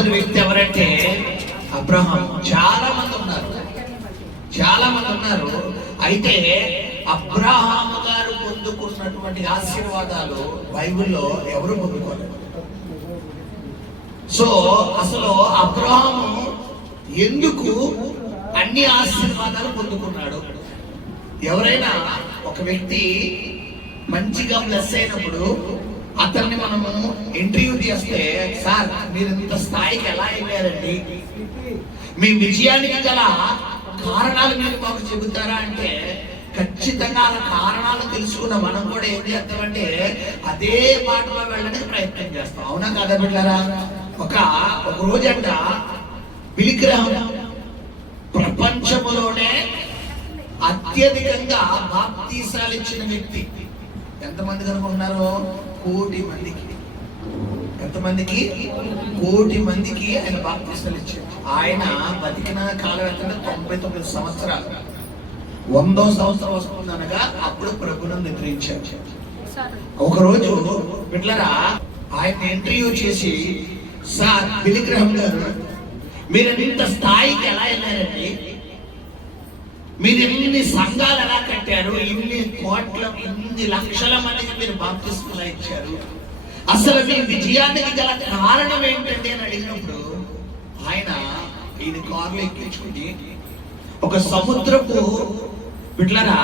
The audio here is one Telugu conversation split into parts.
మొట్టమొదటి వ్యక్తి ఎవరంటే అబ్రహాం. చాలా మంది ఉన్నారు. అయితే అబ్రహాము గారు పొందుకున్నటువంటి ఆశీర్వాదాలు బైబిల్లో ఎవరు పొందుకోలేదు. సో అసలు అబ్రహాము ఎందుకు అన్ని ఆశీర్వాదాలు పొందుకున్నాడు? ఎవరైనా ఒక వ్యక్తి మంచిగా బ్లెస్ అయినప్పుడు అతన్ని మనము ఇంటర్వ్యూ చేస్తే, సార్ మీరు ఇంత స్థాయికి ఎలా వెళ్ళారండి, మీ విజయానికి గల కారణాలు మీరు మాకు చెబుతారా అంటే, ఖచ్చితంగా ఆ కారణాలు తెలుసుకున్న మనం కూడా ఏం చేస్తామంటే అదే బాటలో వెళ్ళడానికి ప్రయత్నం చేస్తాం. అవునా కదా బిడ్డారా? ఒక రోజంట బిల్ గ్రాహం ప్రపంచంలోనే అత్యధికంగా బాప్తీసాలు ఇచ్చిన వ్యక్తి. ఎంతమంది కనుకుంటున్నారు? 1 కోటి మందికి. ఎంతమందికి? 1 కోటి మందికి ఆయన బాప్తీసాలు ఇచ్చారు. ఆయన బతికిన కాలం ఎంత? 99 సంవత్సరాలు. 100వ సంవత్సరం వస్తుందనగా అప్పుడు ప్రభువును నిద్రించారు. ఒకరోజు బిడ్డలారా ఆయన ఇంటర్వ్యూ చేసి, సార్ బిల్ గ్రాహం గారు మీరు ఇంత స్థాయికి ఎలా వెళ్ళారండి, మీరు ఇన్ని సంఘాలు ఎలా కట్టారు, ఇన్ని లక్షల మందికి మీరు బాప్తిస్మలు ఇచ్చారు, అసలు మీ విజయానికి గల కారణం ఏంటండి అని అడిగినప్పుడు ఈయన కార్లు ఎక్కించుకుని ఒక సముద్రపు బిడ్డలారా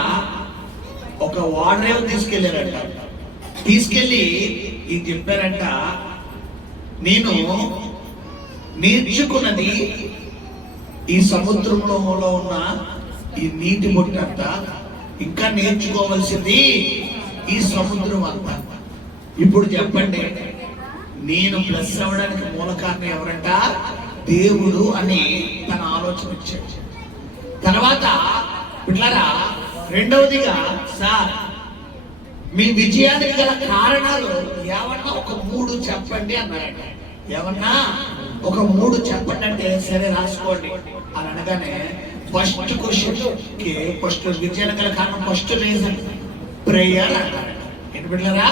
ఒక ఓడరేవు తీసుకెళ్లారంట. తీసుకెళ్లి ఇది చెప్పారంట, నేను నేర్చుకున్నది ఈ సముద్రంలో ఉన్న ఈ నీటి బొట్టంత, ఇంకా నేర్చుకోవాల్సింది ఈ సముద్రం అంతా. ఇప్పుడు చెప్పండి, నేను ప్లస్ అవ్వడానికి మూల కారణం ఎవరంట? దేవుడు అని తన ఆలోచన ఇచ్చాడు. తర్వాత బిడ్డలారా రెండవదిగా, సార్ మీ విజయానికి గల కారణాలు ఏమన్నా ఒక 3 చెప్పండి అన్నారంట. ఏమన్నా ఒక 3 చెప్పండి అంటే, సరే రాసుకోండి అని అనగానే ఫస్ట్ క్వశ్చన్ కి ఫస్ట్ విజయానికి గల కారణం ఫస్ట్ రీజన్ ప్రేయర్ అన్నారంట. ఏంటి బిడ్డలారా?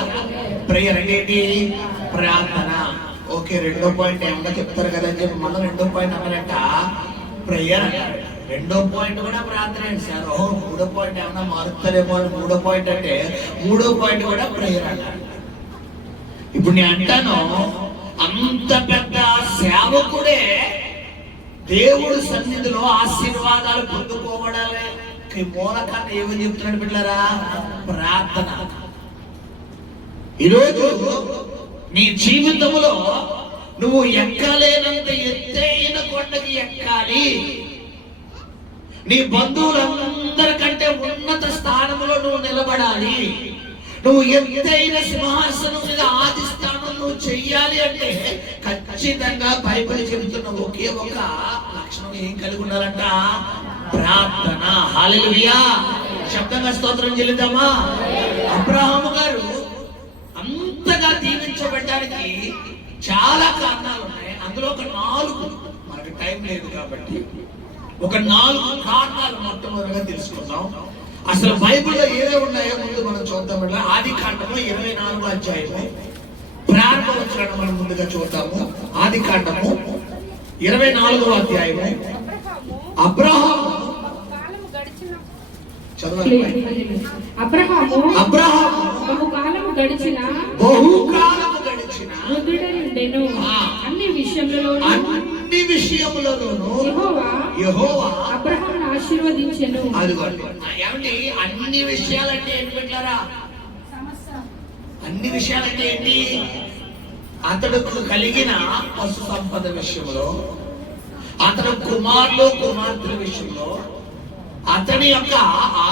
ప్రేయర్ అంటే ఏంటి? ప్రార్థన. ఓకే, 2వ పాయింట్ ఏమన్నా చెప్తారు కదా అని చెప్పి మళ్ళీ 2వ పాయింట్ అన్నారంట ప్రేయర్ అన్నారంట. 2వ పాయింట్ కూడా ప్రార్థన అండి సార్. 3వ పాయింట్ ఏమన్నా మారుతారేమో 3వ పాయింట్ అంటే 3వ పాయింట్ కూడా ప్రేయర్ అన్నారు. ఇప్పుడు నేను అంటాను, అంత పెద్ద సేవకుడే దేవుడు సన్నిధిలో ఆశీర్వాదాలు పొందుకోవడానికి మూల కారణం ఏమని చెప్తున్నాడు బిడ్డలారా? ప్రార్థన. ఈరోజు నీ జీవితంలో నువ్వు ఎక్కలేనంత ఎత్తైన కొండకి ఎక్కాలి, నీ బంధువులందరికంటే ఉన్నత స్థానంలో నువ్వు నిలబడాలి, నువ్వు ఎత్తైన సింహాసనం మీద ఆది స్థానం నువ్వు చెయ్యాలి అంటే ఖచ్చితంగా బైబిల్ చెబుతున్న ఒకే ఒక లక్షణం ఏం కలిగి ఉండాలంట? ప్రార్థన. హల్లెలూయా! శబ్దంగా స్తోత్రం చెల్లిద్దామా? అబ్రహాము గారు అంతగా దీవించబడ్డానికి చాలా కారణాలు ఉన్నాయి. అందులో ఒక 4, మనకి టైం లేదు కాబట్టి ఒక 4 కారణాలు మొట్టమొదటిగా తెలుసుకుందాం. అసలు బైబిల్లో ఏవే ఉన్నాయో ముందు మనం చూద్దాం. ఆది కాండము 24వ అధ్యాయము ప్రారంభ వచనం మనం ముందుగా చూద్దాము. ఆది కాండము 24వ అధ్యాయము. అబ్రహాము బహుకాలము గడిచిన అన్ని విషయములలోనూ యెహోవా అబ్రహామును ఆశీర్వదించెను. ఏమండి అన్ని విషయాలంటే ఏంటి పెట్టారా? అన్ని విషయాలంటే ఏంటి? అతడుకు కలిగిన పశు సంపద విషయంలో, అతడు కుమారులు కుమార్తెల విషయంలో, అతని యొక్క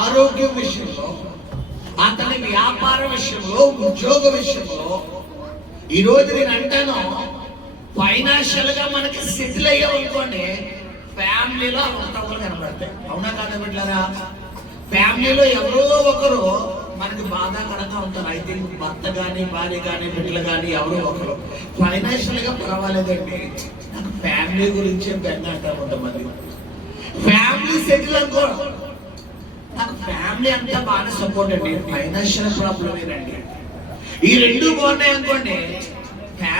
ఆరోగ్యం విషయంలో, అతని వ్యాపార విషయంలో, ఉద్యోగ విషయంలో. ఈరోజు నేను అంటాను, ఫైనాన్షియల్ గా మనకి సెటిల్ అయ్యాం అనుకోండి, ఫ్యామిలీలో అవతవలు కనబడతాయి. అవునా కదా బిడ్డలారా? ఫ్యామిలీలో ఎవరో ఒకరు మనకి బాధాకరంగా ఉంటారు. అయితే భర్త కానీ భార్య కానీ బిడ్డలు కానీ ఎవరో ఒకరు. ఫైనాన్షియల్ గా పర్వాలేదండి, నాకు ఫ్యామిలీ గురించే బెంగ అంటారు కొంతమంది. ఫ్యామిలీ సెటిల్ అనుకో, నాకు ఫ్యామిలీ అంతా బాగా సపోర్ట్ అండి, ఫైనాన్షియల్ ప్రాబ్లం ఏనండి. ఈ 2 బాగున్నాయి అనుకోండి,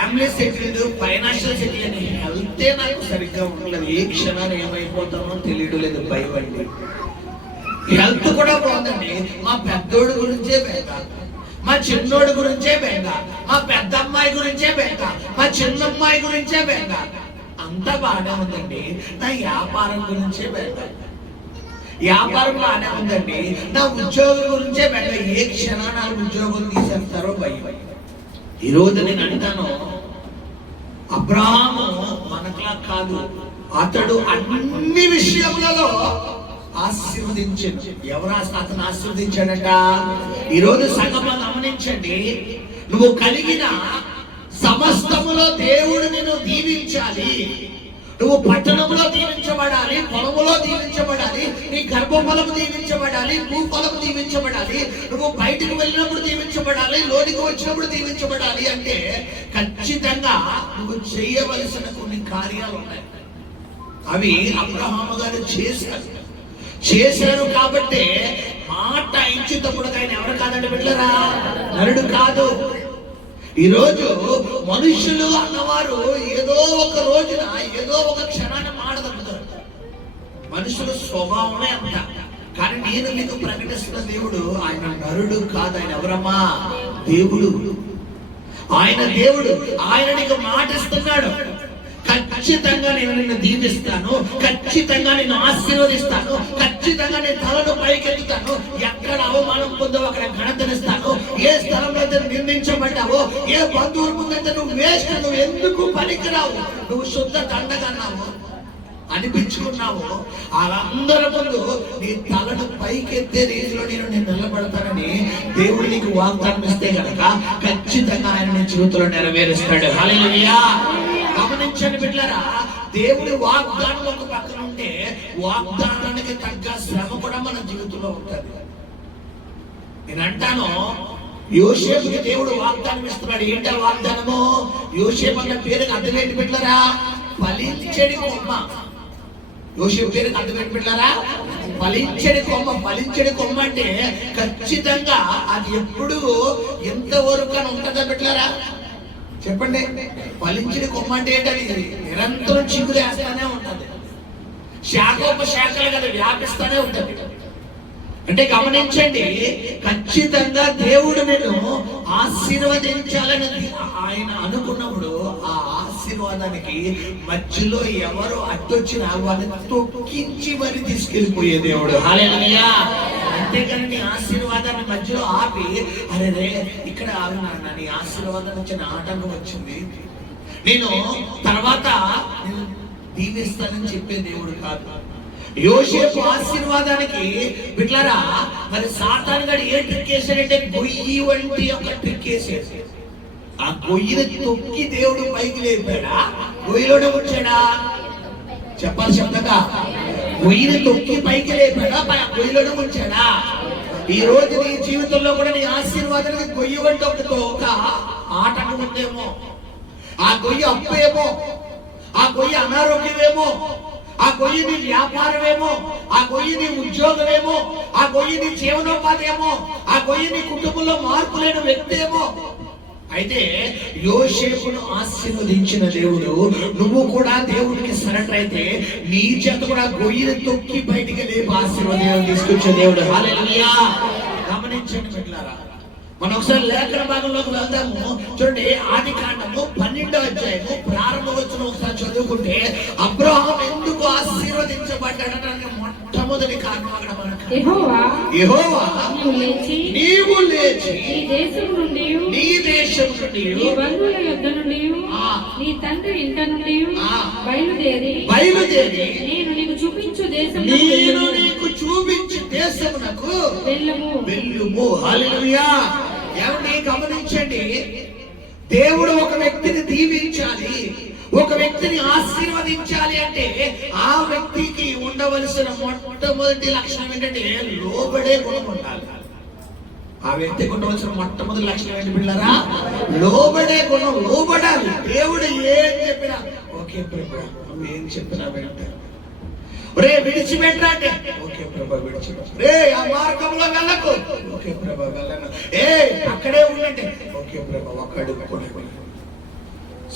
ఫ్యామిలీ సెటిల్డ్, ఫైనాన్షియల్ సెటిల్ అని హెల్తే నాకు సరిగ్గా ఉండలేదు. ఏ క్షణాన్ని ఏమైపోతామో తెలియడం లేదు, భయపడి. హెల్త్ కూడా బాగుందండి, మా పెద్దోడి గురించే బెంగ, మా చిన్నోడి గురించే బెంగ, మా పెద్ద అమ్మాయి గురించే బెంగ, మా చిన్నమ్మాయి గురించే బెంగ. అంతా బాగానే ఉందండి, నా వ్యాపారం గురించే బెంగ. వ్యాపారం బాగానే ఉందండి, నా ఉద్యోగం గురించే బెంగ. ఏ క్షణాన్ని నా ఉద్యోగం తీసేస్తారో భయం. ఈరోజు నేను అంటాను, అబ్రహాము మనకులా కాదు, అతడు అన్ని విషయములలో ఆశీర్వదించాడు. ఎవరు అతను ఆశీర్వదించాడట? ఈరోజు సంగమం గమనించండి, నువ్వు కలిగిన సమస్తములో దేవుడు నిన్ను దీవించాలి. నువ్వు పట్టణంలో దీవించబడాలి, పొలములో దీవించబడాలి, నీ గర్భఫలము దీవించబడాలి, భూఫలము దీవించబడాలి, నువ్వు బయటకు వెళ్ళినప్పుడు దీవించబడాలి, లోనికి వచ్చినప్పుడు దీవించబడాలి. అంటే ఖచ్చితంగా నువ్వు చేయవలసిన కొన్ని కార్యాలు ఉన్నాయి. అవి అబ్రహాము గారు చేశారు కాబట్టి మాట ఇచ్చేటప్పుడు ఆయన ఎవరు కాదండి బిడ్డలారా, నరుడు కాదు. ఈరోజు మనుషులు అన్నవారు ఏదో ఒక రోజున ఏదో ఒక క్షణాన్ని మాట తప్పుతారు. మనుషుల స్వభావమే అంత. కానీ నేను మీకు ప్రకటిస్తున్న దేవుడు ఆయన నరుడు కాదు. ఆయన ఎవరమ్మా? దేవుడు. ఆయన దేవుడు. ఆయన నీకు మాట ఇస్తున్నాడు, ఖచ్చితంగా నేను నిన్ను దీవిస్తాను, ఖచ్చితంగా నిన్ను ఆశీర్వదిస్తాను, ఖచ్చితంగా నేను తలను పైకెత్తుతాను, ఎక్కడ అవమానం పొందావో అక్కడ ఘనతనిస్తాను, ఏ స్థలంలో అయితే నిందించబడ్డావో, ఏ బంధువుల ముందైతే నువ్వు వేస్ట్, నువ్వు ఎందుకు పనికిరావు, నువ్వు శుద్ధ దండగన్నావు అనిపించుకున్నావు, వాళ్ళందరి ముందు నీ తలను పైకెత్తే రీతిలో నేను నిలబడతానని దేవుడు నీకు వాగ్దానం ఇస్తే కనుక ఖచ్చితంగా ఆయన నీ జీవితంలో నెరవేరుస్తాడు. హల్లెలూయా. గమనించండి బిడ్డలారా, దేవుడి వాగ్దానం ఒక పక్కన ఉంటే వాగ్దానానికి తగ్గ శ్రమ కూడా మన జీవితంలో ఉంటుంది. నేను అంటాను, యోసేపుకి దేవుడు వాగ్దానం ఇస్తున్నాడు. ఏంటా వాగ్దానము? యోసేపు అన్న పేరుకి అర్థం ఏంటి బిడ్డలారా? ఫలించడి కొమ్మ. యోసేపు పేరుకి అర్థం ఏంటి బిడ్డలారా? ఫలించడి కొమ్మ. ఫలించడి కొమ్మ అంటే ఖచ్చితంగా అది ఎప్పుడు ఎంతవరకు అని ఉంటుందా బిడ్డలారా? చెప్పండి. ఫలించిన కొమ్మ అంటే ఏంటని? నిరంతరం చిగురు వేస్తానే ఉంటుంది, శాఖోపశాఖలు కదా వ్యాపిస్తానే ఉంటుంది. అంటే గమనించండి, ఖచ్చితంగా దేవుడు నేను ఆశీర్వదించాలని ఆయన అనుకున్నప్పుడు ఆ ఆశీర్వాదానికి మధ్యలో ఎవరు అడ్డొచ్చినా వాళ్ళని తొక్కించి మరి తీసుకెళ్ళిపోయే దేవుడు. హల్లెలూయా. అంతేకాని నీ ఆశీర్వాదాన్ని మధ్యలో ఆపి అరే రే ఇక్కడ ఆగు నాన్న, నీ ఆశీర్వాదం వచ్చిన ఆటంకం వచ్చింది, నేను తర్వాత దీవిస్తానని చెప్పే దేవుడు కాదు. యోసేపు ఆశీర్వాదానికి బిడ్డలారా మరి సాతాను గారు ఏ ట్రిక్ వేసాడంటే గొయ్యి వంటి ఒక ట్రిక్ వేసాడు. ఆ గొయ్యిని తొక్కి దేవుడు పైకి లేపాడా? గొయ్యిలోనే వచ్చాడా? చెప్పాలి శబ్దంగా. గొయ్యిని తొక్కి పైకి లేపాడా? గొయ్యిలోనే ఉంచాడా? ఈ రోజు నీ జీవితంలో కూడా నీ ఆశీర్వాదానికి గొయ్యి వంటి ఒక ఆటంకం ఉందేమో. ఆ గొయ్యి అప్పేమో, ఆ గొయ్యి అనారోగ్యమేమో, ఆ గొయ్యి నీ వ్యాపారమేమో, ఆ గొయ్యి నీ ఉద్యోగమేమో, ఆ గొయ్యి నీ జీవనోపాధి ఏమో, ఆ గొయ్యి నీ కుటుంబంలో మార్పు లేని వ్యక్తి ఏమో. అయితే యోసేపును ఆశీర్వదించిన దేవుడు, నువ్వు కూడా దేవుడికి సరెండర్ అయితే నీ చేత కూడా గొయ్యిని తొక్కి బయటికి లేపు ఆశీర్వాదం తీసుకొచ్చే దేవుడు. హల్లెలూయా. గమనించండి బిడ్డలారా, మనం ఒకసారి లేఖన భాగంలోకి వెళ్దాము. చూడండి, ఆదికాండము 12వ అధ్యాయము ప్రారంభ వచనం ఒకసారి చదువుకుంటే అబ్రహాము ఎందుకు ఆశీర్వదించబడ్డాడని మొట్టమొదటి కారణం అక్కడ మనకు యెహోవా నీవు లేచి నీ దేశం నుండి నీ బంధువుల యొద్ద నుండి నీ తండ్రి ఇంట నుండి బయలుదేరి నేను నీకు చూపించు దేశమునకు వెళ్ళుము. హల్లెలూయా. ఎవరిని గమనించండి, దేవుడు ఒక వ్యక్తిని దీవించాలి, ఒక వ్యక్తిని ఆశీర్వదించాలి అంటే ఆ వ్యక్తికి ఉండవలసిన మొట్టమొదటి లక్షణం ఏంటంటే లోబడే గుణం ఉండాలి. ఆ వ్యక్తికి ఉండవలసిన మొట్టమొదటి లక్షణం ఏంటి బిడ్డలారా? లోబడే గుణం. లోబడాలి. దేవుడు ఏం చెప్పినా ఓకే ప్రభు, నువ్వు ఏం చెప్పినా వింటారు. రే విడిచిపెట్టరా అంటే ఓకే ప్రభా విడిచిపెట్టు. రే ఆ మార్గంలో వెళ్ళకు, ఓకే ప్రభా వెళ్ళను. ఏ అక్కడే ఉండంటే ఓకే ప్రభా ఒక్క అడుగు.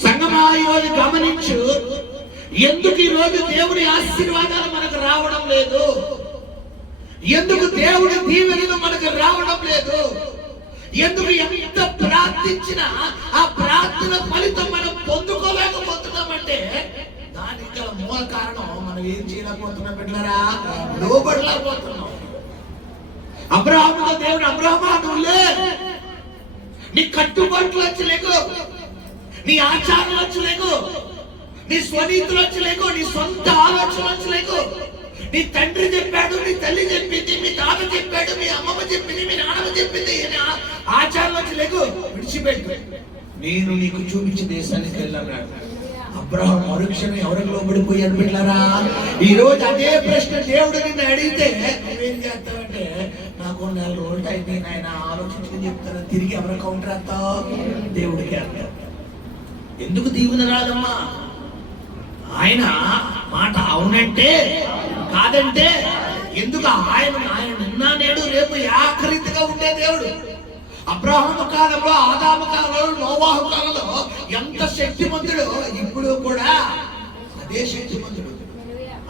సంగమా ఈరోజు గమనించు, ఎందుకు ఈరోజు దేవుని ఆశీర్వాదాలు మనకు రావడం లేదు? ఎందుకు దేవుడి దీవెనలు మనకు రావడం లేదు? ఎందుకు ఎంత ప్రార్థించినా ఆ ప్రార్థన ఫలితం మనం పొందుకోలేకపోతున్నామంటే దానికి గల మూల కారణం మనం ఏం చేయలేకపోతున్నాం బిడ్డలారా? లోబడలేకపోతున్నాం. అబ్రాహాముతో దేవుడు, అబ్రాహామా నువ్వు లే, నీ కట్టుబాట్లు వచ్చలేకు, నీ ఆచారం వచ్చలేకు, నీ స్వనీతులు వచ్చలేకు, నీ సొంత ఆలోచన వచ్చలేకు. నీ తండ్రి చెప్పాడు, నీ తల్లి చెప్పింది, మీ తాత చెప్పాడు, మీ అమ్మమ్మ చెప్పింది, మీ నాన్నమ్మ చెప్పింది, ఆచారం వచ్చలేకు, విడిచిపెట్టు, నేను నీకు చూపించే దేశానికి వెళ్ళన్నాడు. అబ్రహాం మరుక్షణం ఎవరికి లోబడిపోయాడు బిడ్డలారా? ఈ రోజు అదే ప్రశ్న దేవుడు నిన్ను అడిగితే నువ్వేం చేస్తావంటే, నాకు 4 రోజులు అయిపోయింది ఆయన ఆలోచించుకుని చెప్తాను, తిరిగి ఎవరు కౌంటర్ వేస్తావు? దేవుడికి అర్థం. ఎందుకు దీవెన రాదమ్మా? ఆయన మాట అవునంటే కాదంటే ఎందుకు? ఆయన నిన్న నేడు రేపు ఏకరీతిగా ఉండే దేవుడు. అబ్రహాము కాలంలో, ఆదాము కాలంలో, నోవాహు కాలంలో ఎంత శక్తిమంతుడు, ఇప్పుడు కూడా అదే శక్తిమంతుడు.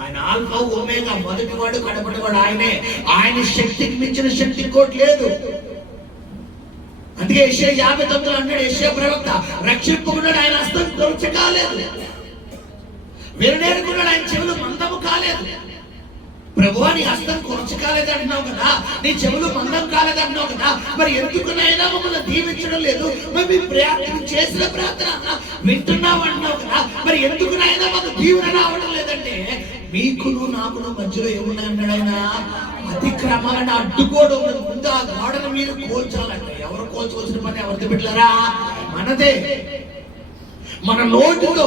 ఆయన ఆల్ఫా ఒమేగా, మొదటివాడు కడపటివాడు ఆయనే. ఆయన శక్తికి మించిన శక్తి ఇంకోటి లేదు. అందుకే యెషయా 59 అన్నాడు, యెషయా ప్రవక్త, రక్షింపుకున్నాడు ఆయన హస్తం కొరచ కాలేదు, విననేరుకున్నాడు ఆయన చెవులు మందము కాలేదు. ప్రభువా నీ హస్తం కొరచ కాలేదు అంటున్నావు కదా, నీ చెవులు మందం కాలేదు అంటున్నావు కదా, మరి ఎందుకునైనా మమ్మల్ని దీవించడం లేదు? మరి మీ ప్రార్థన చేసిన ప్రార్థన వింటున్నావు అంటున్నావు కదా, మరి ఎందుకునైనా మాకు దీవెన రావడం లేదంటే మీకును నాకును మధ్యలో ఏమున్నాయి అన్నాడు ఆయన? అతిక్రమాలను అడ్డుకోవడం ఉన్నది. ముందు ఆ గోడను మీరు కోల్చాలంటే ఎవరు కోల్చవలసిన పని ఎవరిది బిడ్డలారా? మనదే. మన నోటితో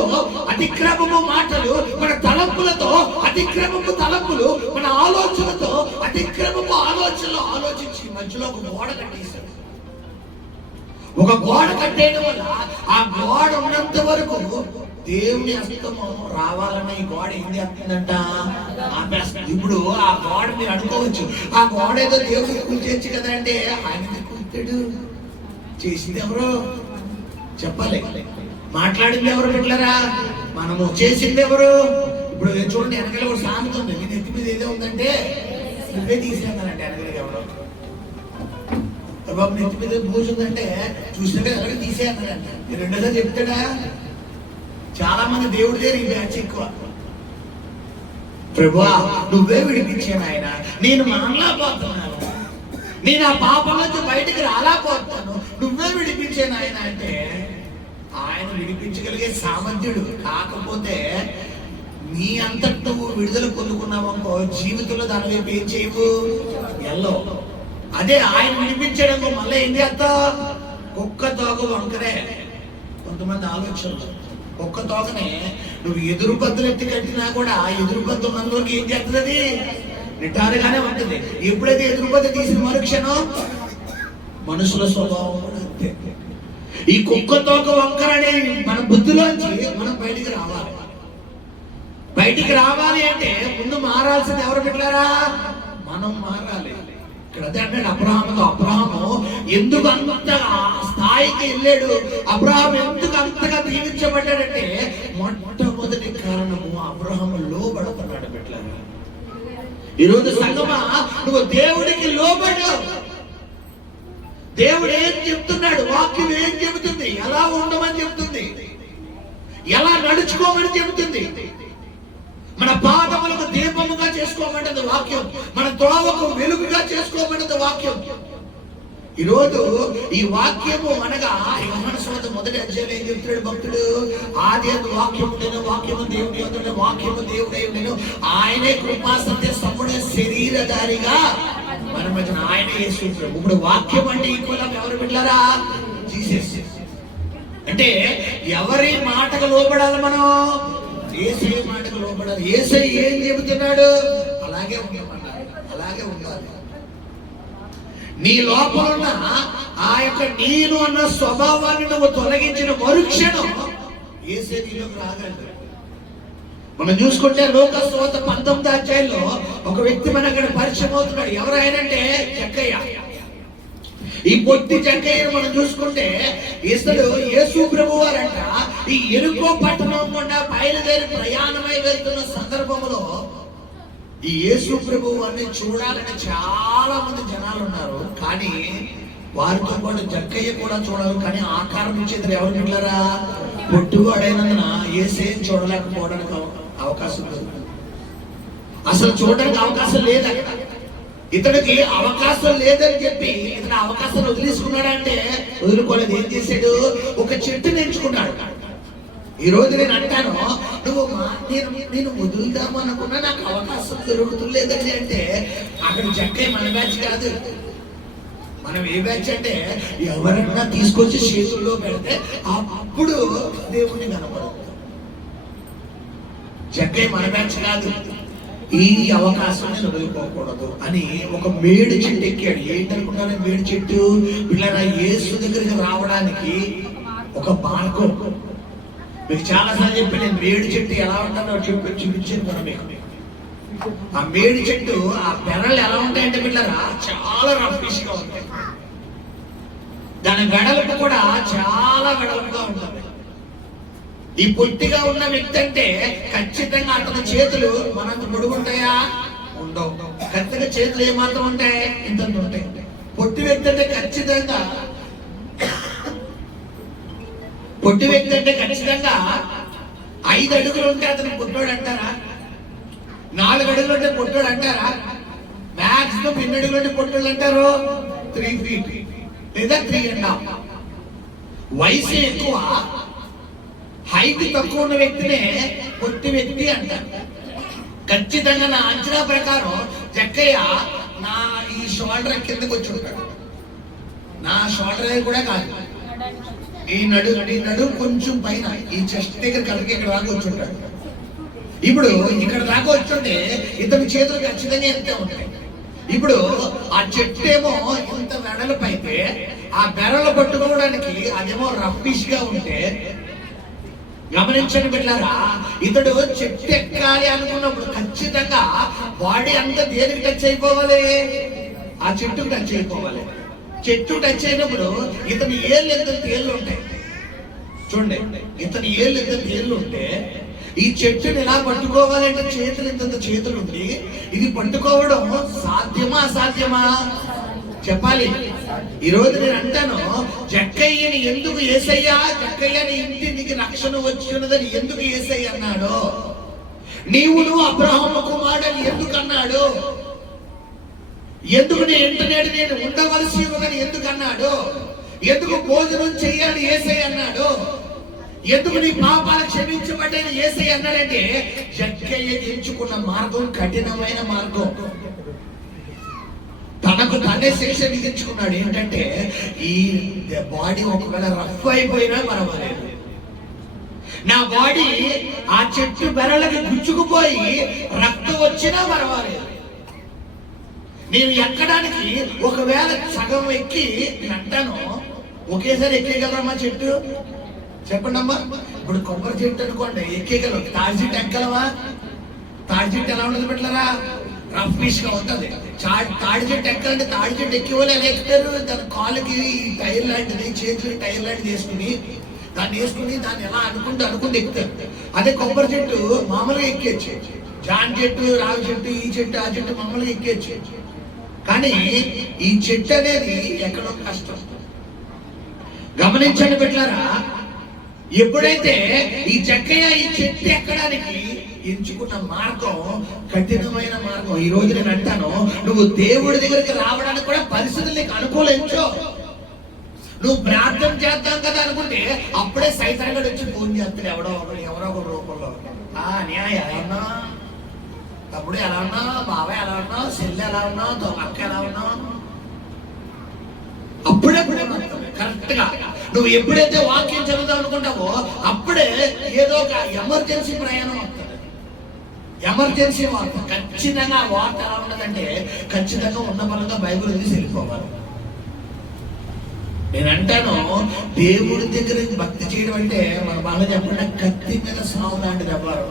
అతిక్రమము మాటలు, మన తలంపులతో అతిక్రమము తలంపులు, మన ఆలోచనతో అతిక్రమము ఆలోచనలు ఆలోచించి మధ్యలో ఒక గోడ కట్టేశాడు. ఒక గోడ కట్టేయడం వల్ల ఆ గోడ ఉన్నంత వరకు దేవుని హస్తము రావాలన్న ఈ గోడ ఏం చేస్తుందంట? ఆపేస్తుంది. ఇప్పుడు ఆ గోడ మీరు అనుకోవచ్చు, ఆ గోడ ఏదో దేవుడికి కూల్చేయచ్చు కదా అంటే, ఆయన కూర్చాడు. చేసింది ఎవరు చెప్పాలి, మాట్లాడింది ఎవరు బిడ్డలారా? మనము చేసింది ఎవరు? ఇప్పుడు చూడండి, వెనకల కూడా సామెత ఉంది, నీ నెత్తి మీద ఏదో ఉందంటే నువ్వే తీసేయాలంటే వెనకలకి ఎవరు బాబు నెత్తి మీద పూజుందంటే చూసినాక ఎలాగ తీసేయాలంట. రెండోసారి చెప్తాడా? చాలా మంది దేవుడి దగ్గర ఈ బ్యాచ్ ఎక్కువ. ప్రభువా నువ్వే విడిపించాను ఆయన, నేను మానలేకపోతున్నాను, నేను ఆ పాపం నుంచి బయటికి రాలేకపోతున్నాను, నువ్వే విడిపించాను ఆయన అంటే ఆయన విడిపించగలిగే సామర్థ్యుడు. కాకపోతే నీ అంతటి నువ్వు విడుదల పొందుకున్నావనుకో, జీవితంలో దాని వైపు ఏం చేయవు, ఎల్లో. అదే ఆయన విడిపించడం మళ్ళీ ఏం చేస్తావు? కుక్క తోక వంకరే. కొంతమంది ఆలోచనలు, కుక్క తోకనే నువ్వు ఎదురు బద్దులు ఎత్తి కట్టినా కూడా ఎదురు బద్దు మనలోకి ఏం చేస్తుంది? నిటారుగానే ఉంటుంది. ఎప్పుడైతే ఎదురు బద్ద తీసిన మరుక్షణం మనుషుల స్వభావం కూడా అంతే. ఈ కుక్క తోక వంకర అనేది మన బుద్ధిలోంచి మనం బయటికి రావాలి. బయటికి రావాలి అంటే ముందు మారాల్సింది ఎవరు బిడ్డలారా? మనం మారాలి. ఇక్కడ అదే అంటే అబ్రహాముతో, అబ్రహాము ఎందుకు అంత స్థాయికి వెళ్ళాడు, అబ్రహాం ఎందుకు అంతగా దీవించబడ్డాడంటే మొట్టమొదటి కారణము అబ్రహాము లోబడుతున్నాడు బిడ్డలారా. ఈరోజు సంగమా నువ్వు దేవుడికి లోబడు. దేవుడు ఏం చెప్తున్నాడు? వాక్యం ఏం చెబుతుంది? ఎలా ఉండమని చెబుతుంది, ఎలా నడుచుకోమని చెబుతుంది. మన పాదములకు దీపముగా చేసుకోమన్నది వాక్యం, మన త్రోవకు వెలుగుగా చేసుకోమన్నది వాక్యం. ఈరోజు ఈ వాక్యము అనగా యోహాను సువార్త 1వ అధ్యాయంలో ఏం చెప్తున్నాడు భక్తుడు? ఆది వాక్యము నేను, వాక్యము దేవుని యొద్ద, వాక్యము దేవుడై ఉండెను, ఆయనే కృపా సత్య సంపూర్ణ శరీరధారిగా మన మధ్యన ఆయనే యేసు. ఇప్పుడు వాక్యం అంటే ఈక్వల్ ఎవరు బిడ్డలారా? జీసస్. అంటే ఎవరి మాటకు లోబడాలి మనం? యేసయ్య మాటకు లోబడాలి. యేసయ్య ఏం చెబుతున్నాడు అలాగే ఉండమన్నాడు, అలాగే ఉండాలి. నీ లోపల ఉన్న ఆ యొక్క నేను అన్న స్వభావాన్ని నువ్వు తొలగించిన మరుక్షణం యేసయ్య నీలోకి రాగలడు. మనం చూసుకుంటే లోకా సువార్త 19వ అధ్యాయంలో ఒక వ్యక్తి మన అక్కడ పరిచయం అవుతున్నాడు. ఎవరైనంటే జక్కయ్య. ఈ పొట్టి జక్కయ్యను మనం చూసుకుంటే ఇతడు యేసు ప్రభు వారంట ఈ ఎరుకో పట్టణం గుండా బయలుదేరి ప్రయాణమై వెళ్తున్న సందర్భంలో ఈ యేసు ప్రభు వారిని చూడాలని చాలా మంది జనాలు ఉన్నారు. కానీ వారితో పాటు జక్కయ్య కూడా చూడాలి. కానీ ఆకారం ఇచ్చేది ఎవరు మిగిలరా? పొట్టువాడైనందున యేసేం చూడలేకపోవడానికి అవకాశం లేదు. అసలు చూడడానికి అవకాశం లేదు అక్కడ. ఇతడికి అవకాశం లేదని చెప్పి ఇతను అవకాశం వదిలేసుకున్నాడంటే వదులుకోలేదు. ఏం చేశాడు? ఒక చెట్టుని ఎంచుకున్నాడు. ఈ రోజు నేను అంటాను, నువ్వు నేను వదులుదాము అనుకున్నా నాకు అవకాశం దొరుకుతులేదండి అంటే అక్కడ జక్కయ్య మన బ్యాచ్ కాదు. మనం ఏ బ్యాచ్ అంటే ఎవరన్నా తీసుకొచ్చి చేతుల్లో పెడితే అప్పుడు దేవుని కనపడదు. జక్కయ్య మన బ్యాచ్ కాదు. ఈ అవకాశాన్ని వదులుకోకూడదు అని ఒక మేడి చెట్టు ఎక్కాడు. ఏంటనుకున్నాను మేడి చెట్టు? పిల్లల యేసు దగ్గరికి రావడానికి ఒక మార్గం. మీకు చాలాసార్లు చెప్పి నేను మేడి చెట్టు ఎలా ఉంటానో చూపించాను కదా మీకు. ఆ మేడి చెట్టు ఆ పెరలు ఎలా ఉంటాయంటే పిల్లరా చాలా రఫిష్ గా ఉంటాయి. దాని వెడల్పు కూడా చాలా వెడల్పుగా ఉంటుంది. ఈ పొట్టిగా ఉన్న వ్యక్తి అంటే ఖచ్చితంగా అతని చేతులు మనంత పొడుగుంటాయా? ఉండవు. ఖచ్చితంగా చేతులు ఏమాత్రం ఉంటాయి? ఇంత ఉంటాయి. పొట్టి వ్యక్తి అంటే ఖచ్చితంగా 5 అడుగులు ఉంటే అతను పొట్టోడు అంటారా? 4 అడుగులు ఉంటే పొట్టోడు అంటారా? మ్యాక్సిమం 2 అడుగులు ఉంటే పొట్టోళ్ళు అంటారు 3 feet లేదా 3.5. వయసు ఎక్కువ హైట్ తక్కువ ఉన్న వ్యక్తినే పొట్టి వ్యక్తి అంటారు. ఖచ్చితంగా నా అంచనా ప్రకారం జక్కయ్య నా ఈ షోల్డర్ కిందకి వచ్చి ఉంటాడు. నా షోల్డర్ కూడా కాదు, ఈ నడు కొంచెం పైన ఈ చెస్ట్ దగ్గర కలిగి ఇక్కడ దాకా వచ్చి ఉంటాడు. ఇప్పుడు ఇక్కడ దాకా వచ్చుంటే ఇతని చేతులు ఖచ్చితంగా ఎంతే ఉంటాయి. ఇప్పుడు ఆ చెట్టు ఏమో ఇంత వెడల్పు అయితే ఆ బెరలు పట్టుకోవడానికి అదేమో రఫిష్ గా ఉంటే గమనించండి బిడ్డలారా, ఇతడు చెట్టు ఎక్కాలి అనుకున్నప్పుడు ఖచ్చితంగా బాడీ అంతా దేనికి టచ్ అయిపోవాలి? ఆ చెట్టుకు టచ్ అయిపోవాలి. చెట్టు టచ్ అయినప్పుడు ఇతని ఏళ్ళు ఎంత తేళ్ళు ఉంటాయి చూడండి. ఇతని ఏళ్ళు ఎంత తేళ్ళు ఉంటే ఈ చెట్టుని ఇలా పట్టుకోవాలంటే చేతులు ఇంత చేతులు ఉంది. ఇది పట్టుకోవడం సాధ్యమా అసాధ్యమా చెప్పాలి. ఈ రోజు నేను అంటాను, జక్కయ్యని ఎందుకు యేసయ్యా జక్కయ్యని ఇంటి నీకు రక్షణ వచ్చినదని ఎందుకు యేసయ్య అన్నాడు? నువ్వు అబ్రహాము కుమారుడని ఎందుకు అన్నాడు? ఎందుకు నీ ఇంటనేడు నేను ఉండవలసి ఉన్నదని ఎందుకు అన్నాడు? ఎందుకు భోజనం చెయ్యాలని యేసయ్య అన్నాడు? ఎందుకు నీ పాపాలు క్షమించబడ్డాయని యేసయ్య అన్నాడంటే జక్కయ్య ఎంచుకున్న మార్గం కఠినమైన మార్గం. తనకు తానే శిక్ష విధించుకున్నాడు. ఏంటంటే ఈ బాడీ ఒకవేళ రఫ్ అయిపోయినా పర్వాలేదు, నా బాడీ ఆ చెట్టు బెరలకి గుచ్చుకుపోయి రక్తం వచ్చినా పర్వాలేదు, నేను ఎక్కడానికి ఒకవేళ సగం ఎక్కి నేను అంటాను ఒకేసారి ఎక్కేయగలరమ్మా చెట్టు? చెప్పండి అమ్మా. ఇప్పుడు కొబ్బరి చెట్టు అనుకోండి ఎక్కేయగలరు. తాడి చెట్టు ఎక్కగలవా? తాడి చెట్టు ఎలా ఉండదు పెట్టలరా? రఫిష్ గా ఉంటది. తాడి చెట్టు ఎక్కాలంటే తాడి చెట్టు ఎక్కే వాళ్ళు ఎలా ఎక్కుతారు? దాని కాలుకి టైర్ లాంటిది, చేతులకి టైర్ లాంటిది వేసుకుని దాన్ని ఎలా అనుకుంటూ ఎక్కుతారు. అదే కొబ్బరి చెట్టు మామూలుగా ఎక్కేచ్చు. జాన్ చెట్టు, రావి చెట్టు, ఈ చెట్టు, ఆ చెట్టు మామూలుగా ఎక్కేచ్చు. కానీ ఈ చెట్టు అనేది ఎక్కడో కష్టం. గమనించండి బిడ్డలారా, ఎప్పుడైతే ఈ జక్కయ్య ఈ చెట్టు ఎక్కడానికి ఎంచుకున్న మార్గం కఠినమైన మార్గం. ఈ రోజు నేను అంటాను, నువ్వు దేవుడి దగ్గరికి రావడానికి కూడా పరిస్థితులు నీకు అనుకూలించో. నువ్వు ప్రార్థన చేద్దాం కదా అనుకుంటే అప్పుడే సైతానుడు వచ్చి ఫోన్ చేస్తాడు. ఎవరో ఒక రూపంలో న్యాయ ఎలా ఉన్నా, తప్పుడు ఎలా ఉన్నా, బాబాయ్ ఎలా ఉన్నావు, చెల్లి ఎలా ఉన్నావు, అక్క ఎలా ఉన్నావు, అప్పుడే కరెక్ట్ గా నువ్వు ఎప్పుడైతే వాక్యం చదువుతావు అనుకుంటావో అప్పుడే ఏదో ఒక ఎమర్జెన్సీ ప్రయాణం అవుతుంది. ఎమర్జెన్సీ వార్త ఖచ్చితంగా ఆ వార్త ఎలా ఉండదంటే ఖచ్చితంగా ఉన్న పరంగా బైబిల్ తీసి వెళ్ళిపోవాలి. నేను అంటాను, దేవుడి దగ్గర భక్తి చేయడం అంటే మన బాగా చెప్పకుండా కత్తి మీద సాగు లాంటిది అవ్వాలి.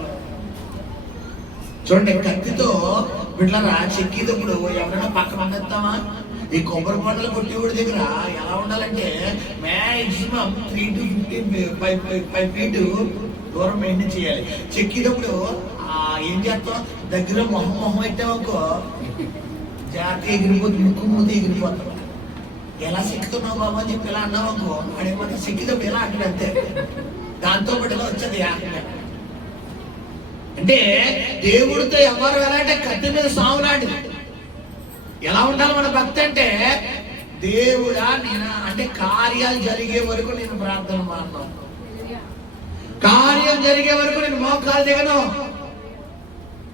చూడండి, కత్తితో బిడ్డరా చెక్కేటప్పుడు ఎవరైనా పక్కన అందిస్తామా? ఈ కొబ్బరి పంటలు కొట్టేవాడి దగ్గర ఎలా ఉండాలంటే మ్యాక్సిమం 3 to 5 feet దూరం మెయింటైన్ చేయాలి. చెక్కేటప్పుడు ఏం చేస్తాం, దగ్గర మొహం అయితే ఒక జాగ్రత్త ఎగిరిపోతుంది, ముక్కు ఎగిరిపోతాం. ఎలా చెక్కుతున్నావు బాబు అని చెప్పి ఇలా అన్నావు అనుకో, అడేమంటే చెక్కినప్పుడు ఎలా అంటే అంతే, దాంతో పాటు ఇలా వచ్చేది ఆజ్ఞ. అంటే దేవుడితో ఎవరు ఎలా అంటే కత్తి మీద సాము లాంటిది. ఎలా ఉండాలి మన భక్తి అంటే, దేవుడా నేను అంటే కార్యాలు జరిగే వరకు నేను ప్రార్థన మాను, కార్యం జరిగే వరకు నేను మోకాలు దిగను,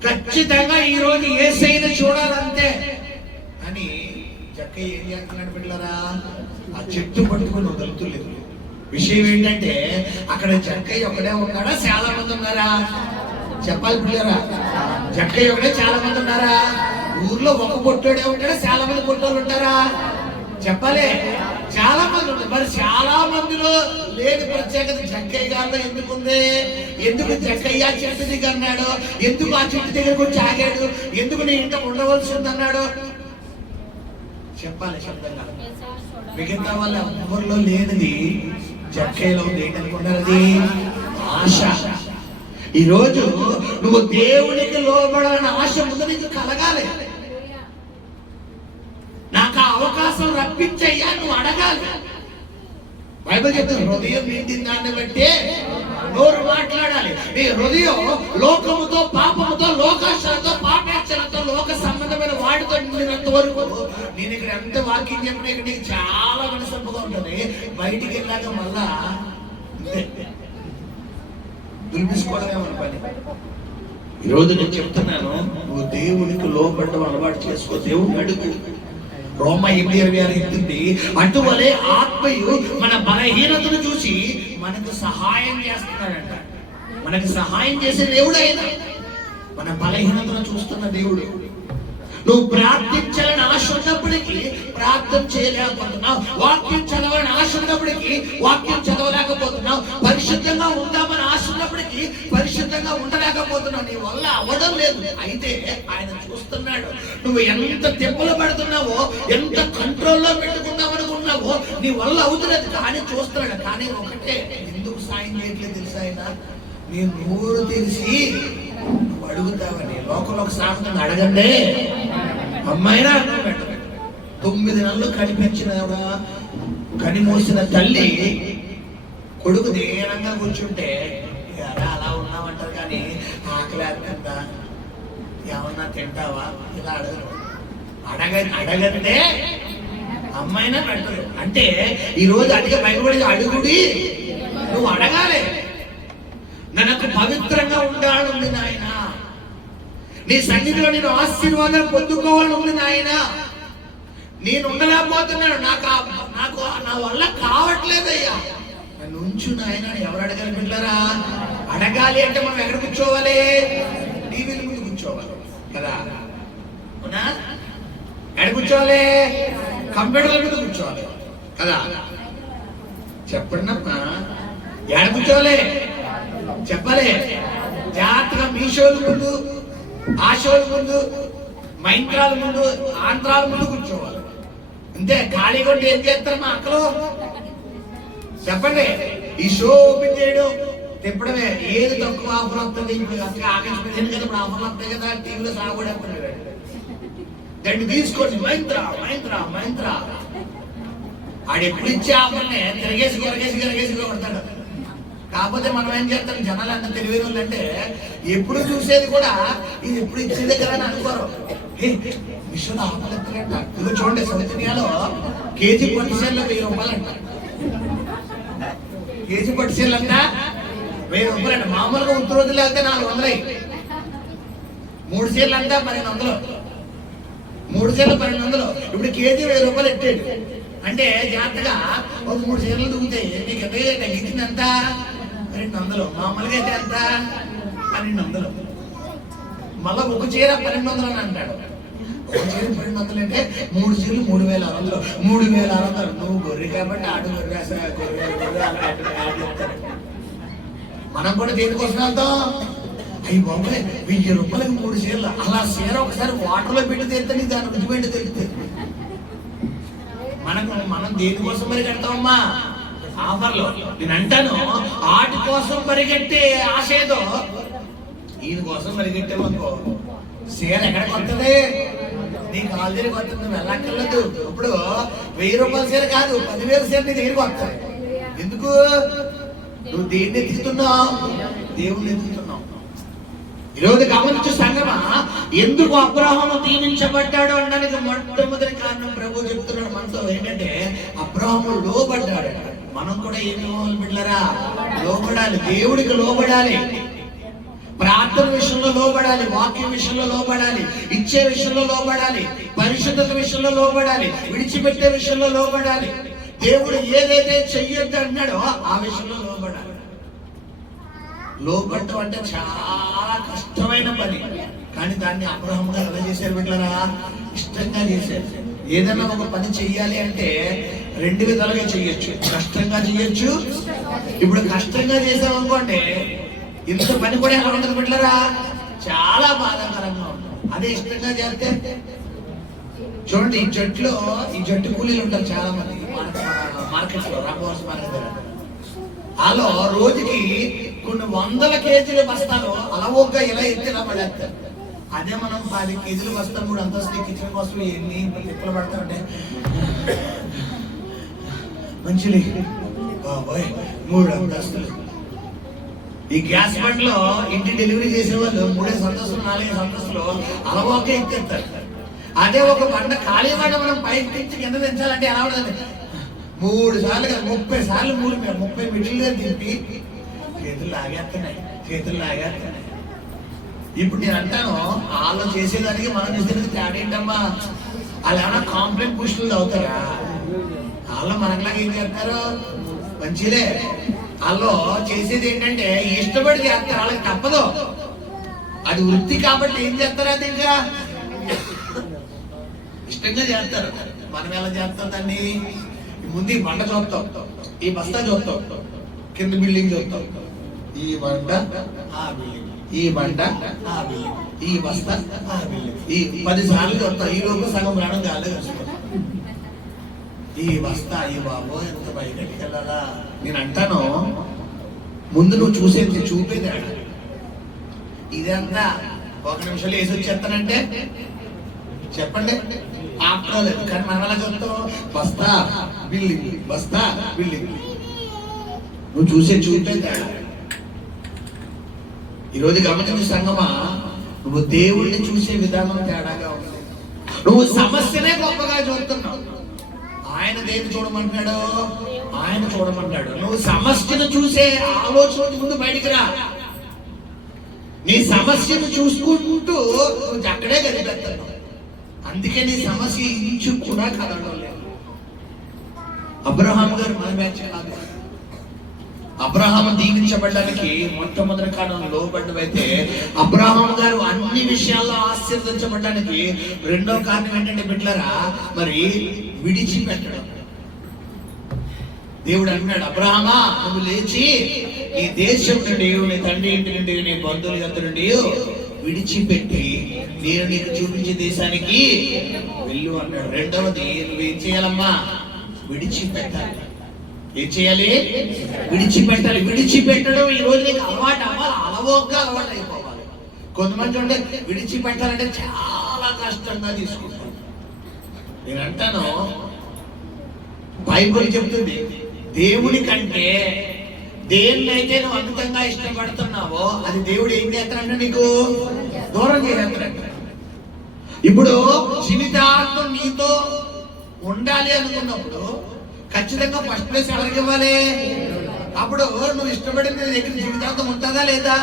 ఖచ్చితంగా ఈ రోజు యేసయ్యను చూడాలంతే అని జక్కయ్య ఏం చేస్తున్నాడు బిడ్డలారా, ఆ చెట్టు పట్టుకొని వదులుతులేదు. విషయం ఏంటంటే అక్కడ జక్కయ్య ఒకడే ఉన్నాడా, చాలా మంది ఉన్నారా? చెప్పాలి పిల్లరా, జక్కయ్య ఒకడే చాలా మంది ఉన్నారా? ఊర్లో ఒక పొట్టోడే ఉంటాడా, చాలా మంది పొట్టోళ్ళు ఉంటారా? చెప్పాలి, చాలా మంది ఉంటారు. మరి చాలా మందిలో లేని ప్రత్యేకత జక్కయ్య గారిలో ఎందుకుంది? ఎందుకు జక్కయ్య చెట్టు దిగి అన్నాడు? ఎందుకు ఆ చెట్టు దగ్గరకు వచ్చి ఆగాడు? ఎందుకు నీ ఇంట ఉండవలసి ఉంది అన్నాడు? చెప్పాలి శబ్దంగా. మిగతా వాళ్ళ ఎవరిలో లేనిది జక్కయ్యలో ఉంది. ఏంటనుకున్నారు? అది ఆశ. ఈరోజు నువ్వు దేవునికి లోబడాలని ఆశ ముందు నీకు కలగాలి. నాకు ఆ అవకాశం రప్పించయ్యా నువ్వు అడగాలి. బైబిల్ చెప్తుంది, హృదయం నిండిన దాన్ని బట్టి నోరు మాట్లాడాలి. నీ హృదయం లోకముతో, పాపముతో, లోకాశలతో, పాపేక్షలతో, లోక సంబంధమైన వాటితో నిండినంత వరకు నేను ఇక్కడ ఎంత వాక్యం చెప్పినా ఇక్కడ నీకు చాలా వినసొంపుగా ఉంటుంది. బయటికి వెళ్ళాక మళ్ళా దుర్మిసుకోవడమే మన పని. ఈరోజు నేను చెప్తున్నాను, నువ్వు దేవునికి లోబడ్డం అలవాటు చేసుకో. దేవుడిని అడుగు. రోమా 8:26 చెప్తుంది, అటువలే ఆత్మయు మన బలహీనతను చూసి మనకు సహాయం చేస్తున్నాడంట. మనకు సహాయం చేసే దేవుడు ఆయన. మన బలహీనతను చూస్తున్న దేవుడు. నువ్వు ప్రార్థించాలని ఆశ ఉన్నప్పటికీ ప్రార్థన చేయలేకపోతున్నావు. వాక్యం చదవాలని ఆశ ఉన్నప్పటికీ వాక్యం చదవలేకపోతున్నావు. పరిశుద్ధంగా ఉందామని ఆశ ఉన్నప్పటికీ పరిశుద్ధంగా ఉండలేకపోతున్నావు. నీ వల్ల అవ్వడం లేదు. అయితే ఆయన చూస్తున్నాడు. నువ్వు ఎంత దెబ్బలు పడుతున్నావో, ఎంత కంట్రోల్లో పెట్టుకుందామనుకున్నావో నీ వల్ల అవుతున్నది. కానీ చూస్తున్నాడు. కానీ ఒకటే, ఎందుకు సాయం చేయట్లేదు తెలుసా? ఆయన నీ నోరు తెలిసి నువ్వు అడుగుతావని. లోకంలో ఒక సామెత, అడగండి అమ్మాయినా అన్నం పెట్టదు. 9 నెలలు కనిపించిన కని మోసిన తల్లి కొడుకు దీనంగా కూర్చుంటే అలా ఉన్నామంటారు. కానీ ఆకలి అంతా ఏమన్నా తింటావా ఇలా అడగరు. అడగంటే అమ్మాయినా పెట్టదు. అంటే ఈ రోజు అడిగే భయపడి అడుగుడి, నువ్వు అడగాలి. నాకు పవిత్రంగా ఉండాలని నాయన, నీ సన్నిధిలో నేను ఆశీర్వాదం పొందుకోవాలని ఉంది నాయన. నేను ఉండలేకపోతున్నాను, నాకు నా వల్ల కావట్లేదయ్యా, నన్ను ఉంచు నాయన. ఎవరు అడగాలి పిల్లరా? అడగాలి అంటే మనం ఎక్కడ కూర్చోవాలి? టీవీల ముందు కూర్చోవాలి కదా. అవునా? ఎక్కడ కూర్చోవాలి? కంప్యూటర్ల మీద కూర్చోవాలి కదా. చెప్పండి అమ్మా, ఎక్కడ కూర్చోవాలి చెప్పాలి. జాగ్రత్తగా మీ షోల ముందు, ఆ షోల ముందు, మైంత్రాల ముందు, ఆంధ్రాల ముందు కూర్చోవాలి. అంతే. ఖాళీగా ఉంటే ఏం చేస్తారు మా అక్కలు? చెప్పండి. ఈ షో ఓపెన్ చేయడం, తిప్పడమే. ఏది తక్కువ ఆఫర్ వస్తుంది? ఇప్పుడు ఆగస్టు 15 కదా, ఇప్పుడు ఆఫర్లు వస్తాయి కదా, టీవీలో సాగబడేస్తున్నాడు. దాన్ని తీసుకోండి, మైంత్రా మైంత్రా మైంత్రా. ఆడు ఎప్పుడు ఇచ్చే ఆఫర్నే తిరగేసి తిరగేసి కొడతాడు. కాకపోతే మనం ఏం చేస్తాం, జనాలు అంత తెలివైన వాళ్ళు అంటే ఎప్పుడు చూసేది కూడా ఇది ఎప్పుడు ఇచ్చేదే కదా అని అనుకోరు. విషయంలో ఆఫర్లు ఎత్తారంట. ఇదిగో చూడండి, సౌత్ ఇండియాలో కేజీ పట్టుసేళ్ళు 1000 రూపాయలంట. కేజీ పట్టుసేళ్ళు అంట 1000 రూపాయలంట. మామూలుగా ఉత్తర రోజులు వెళ్తే 400. 3 సేళ్ళు అంతా 1200. 3 సేళ్ళు 1200. ఇప్పుడు కేజీ 1000 రూపాయలు ఎట్టాడు అంటే జాగ్రత్తగా ఒక 3 సేళ్ళు దిగుతాయి. నీకు ఎంత తగ్గించింది? ఎంత? 200. మామూలుగా అయితే ఎంత? 1200. మళ్ళా ఒక చీర 1200 అని అంటాడు. ఒక చీర 1200 అంటే 3 చీరలు 3600. 3600. నువ్వు గొర్రె కాబట్టి ఆడు గొర్రె చెప్తాడు. మనం కూడా దేనికోసం వెళ్తాం? అయ్యి బాబాయ్ 1000 రూపాయలకి 3 చీరలు. అలా చీర ఒకసారి వాటర్లో పెట్టి తెరుతుంది, దాని రుచి పెట్టి తెలుస్తుంది. మనం దేనికోసం పరిగెడతామమ్మా? ఆఫర్లో నేను అంటాను, ఆటి కోసం పరిగెట్టే ఆశ ఏదో ఈయన కోసం పరిగెట్టామనుకో, షేర్ ఎక్కడికి వస్తుంది? నీ కాలు దగ్గరికి వస్తుంది, వెళ్ళక్కర్లేదు. ఇప్పుడు 1000 రూపాయల షేర్ కాదు, 10,000 షేర్ నీ దగ్గరికి వస్తాయి. ఎందుకు? నువ్వు దేన్ని ఎత్తుతున్నావు? దేవుణ్ణి ఎత్తుతున్నావు. ఈరోజు గమనించు సంగమా, ఎందుకు అబ్రాహాము దీవించబడ్డాడు అనడానికి మొట్టమొదటి కారణం ప్రభు చెప్తున్నాడు మనతో. ఏంటంటే అబ్రాహాము లోబడ్డాడు. మనం కూడా ఏమి బిడ్డలారా? లోబడాలి, దేవుడికి లోబడాలి. ప్రార్థన విషయంలో లోబడాలి, వాక్యం విషయంలో లోబడాలి, ఇచ్చే విషయంలో లోబడాలి, పరిశుద్ధత విషయంలో లోబడాలి, విడిచిపెట్టే విషయంలో లోబడాలి. దేవుడు ఏదైతే చెయ్యొద్దు అన్నాడో ఆ విషయంలో లోబడాలి. లోబడటం అంటే చాలా కష్టమైన పని, కానీ దాన్ని అబ్రహాము గారు ఎలా చేశారు బిడ్డలారా? ఇష్టంగా చేశారు. ఏదైనా ఒక పని చెయ్యాలి అంటే 2 విధాలుగా చెయ్యొచ్చు. కష్టంగా చెయ్యొచ్చు. ఇప్పుడు కష్టంగా చేసామనుకోండి, ఇంత పని కూడా ఎలా ఉంటుంది బిడ్డలారా? చాలా బాధాకరంగా ఉంటుంది. అదే ఇష్టంగా చేస్తే చూడండి, ఈ జట్టు కూలీలు ఉంటారు చాలా మంది మార్కెట్ లో, రాబోస్ మార్కెట్. అలా రోజుకి కొన్ని 100 కేజీల బస్తాలు అలవోగ్గా ఇలా ఎత్తి ఇలా పడేస్తారు. అదే మనం 10 కేజీల బస్తాలు 3 అంతస్తులు కిచెన్ కోసం ఎన్ని తిప్పలు పడతామంటే మంచిది బాబోయ్ 3 అంతస్తులు. ఈ గ్యాస్ బండ్లో ఇంటి డెలివరీ చేసేవాళ్ళు 3 అంతస్తులు 4 అంతస్తులు అలవోగ్గా ఎత్తేస్తారు. అదే ఒక బండ ఖాళీ బండ మనం పైకి తెచ్చి కింద తెచ్చాలంటే ఎలా ఉండదు? 3 సార్లు 30 సార్లు 30 మీటర్లుగా తిప్పి చేతులు లాగేస్తున్నాయి. ఇప్పుడు నేను అంటాను, వాళ్ళు చేసేదానికి మనం చేసేదానికి తేడా ఏంటమ్మా? వాళ్ళు ఏమన్నా కాంప్లైంట్ పుష్టులు అవుతారా? వాళ్ళు మనకులాగా ఏం చేస్తారు? మంచిదే. వాళ్ళు చేసేది ఏంటంటే ఇష్టపడి చేస్తారు, వాళ్ళకి తప్పదు. అది వృత్తి కాబట్టి ఏం చేస్తారు? అది ఇంకా ఇష్టంగా చేస్తారు. మనం ఎలా చేస్తాం దాన్ని? ముందు ఈ బండ చూస్తాం, ఈ బస్తా చూస్తాం, కింద బిల్డింగ్ చూస్తాం, ఈ బండ ఆ బిల్డింగ్, ఈ బండ ఆ బిల్డింగ్, ఈ బస్తా ఆ బిల్డింగ్, ఈ 10 సార్లు చూస్తాం. ఈ లోపు సగం ప్రాణం కాలే కలుసుకుంటాం. ఈ బస్తా ఈ బాబో ఎంత బయటకి వెళ్ళాలా? నేను అంటాను, ముందు నువ్వు చూపేది ఇదంతా 1 నిమిషంలో వేసి వచ్చేస్తానంటే చెప్పండి, ఆపలేదు. కానీ మనం ఎలా చూస్తాం? బస్తా బిల్డింగ్, బస్తా బిల్డింగ్. నువ్వు చూపేది. ఈరోజు గమనించే సంగమా, నువ్వు దేవుణ్ణి చూసే విధానం తేడాగా ఉంది. నువ్వు సమస్యనే గొప్పగా చూస్తున్నావు. ఆయన దేన్ని చూడమంటాడు? ఆయన చూడమంటాడు. నువ్వు సమస్యను చూసే ఆలోచన ముందు బయటికి రా. నీ సమస్యను చూసుకుంటూ నువ్వు అక్కడే గడిపెడతావు. అందుకే నీ సమస్య ఇంచు కూడా కదలడం లేదు. అబ్రహాం గారు మన బ్యాచ్ కాదు. అబ్రహాము దీవించబడడానికి మొట్టమొదటి కారణం లోబడ్డమైతే, అబ్రహాం గారు అన్ని విషయాల్లో ఆశీర్వదించబడడానికి 2వ కారణం ఏంటంటే బిడ్డలారా, మరి విడిచిపెట్టడం. దేవుడు అన్నాడు, అబ్రహామా నువ్వు లేచి నీ దేశం నుండి, నీ తండ్రి ఇంటి నుండి, నీ బంధువుల యొద్ద నుండి విడిచిపెట్టి నేను నీకు చూపించే దేశానికి వెళ్ళు అన్నాడు. 2వది నువ్వేం చేయాలమ్మా? విడిచిపెట్టాలి. ఏం చేయాలి? విడిచిపెట్టాలి. విడిచిపెట్టడం ఈ రోజు నీకు అలవాటు అవ్వాలి, అలవోగ్గా అలవాటు అయిపోవాలి. కొంతమంది ఉంటే విడిచిపెట్టాలంటే చాలా కష్టంగా తీసుకుంటారు. నేను అంటాను, బైబిల్ చెప్తుంది, దేవుని కంటే దేన్నైతే నువ్వు అమితంగా ఇష్టపడుతున్నావో అది దేవుడు ఏం చేస్తాడంటే నీకు దూరం చేస్తాడంట. ఇప్పుడు జీవితాంతం నీతో ఉండాలి అనుకున్నప్పుడు ఖచ్చితంగా ఫస్ట్ ప్లేస్ ఎవరికి ఇవ్వాలి? అప్పుడు నువ్వు ఇష్టపడిన దగ్గర జీవితాంతం ఉంటుందా లేదా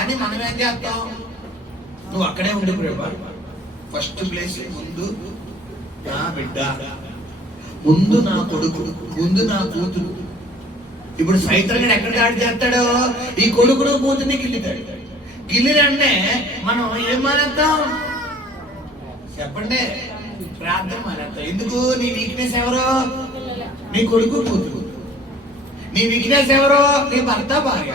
అని మనం ఏం చేస్తాం? నువ్వు అక్కడే ఉండి ప్రభా, ఫస్ట్ ప్లేస్ ముందు నా బిడ్డ, ముందు నా కొడుకు, ముందు నా కూతురు. ఇప్పుడు సైతానుడు ఎక్కడ దాడి చేస్తాడో ఈ కొడుకును కూతుర్ని గిల్లుతాడు. గిల్లినంటే మనం ఏం మానేద్దాం చెప్పండి? ప్రార్థన మానేద్దాం. ఎందుకు? నీ వీక్నెస్ ఎవరో? నీ కొడుకు కూతురు. నీ వీక్నెస్ ఎవరో? నీ భర్త భార్య.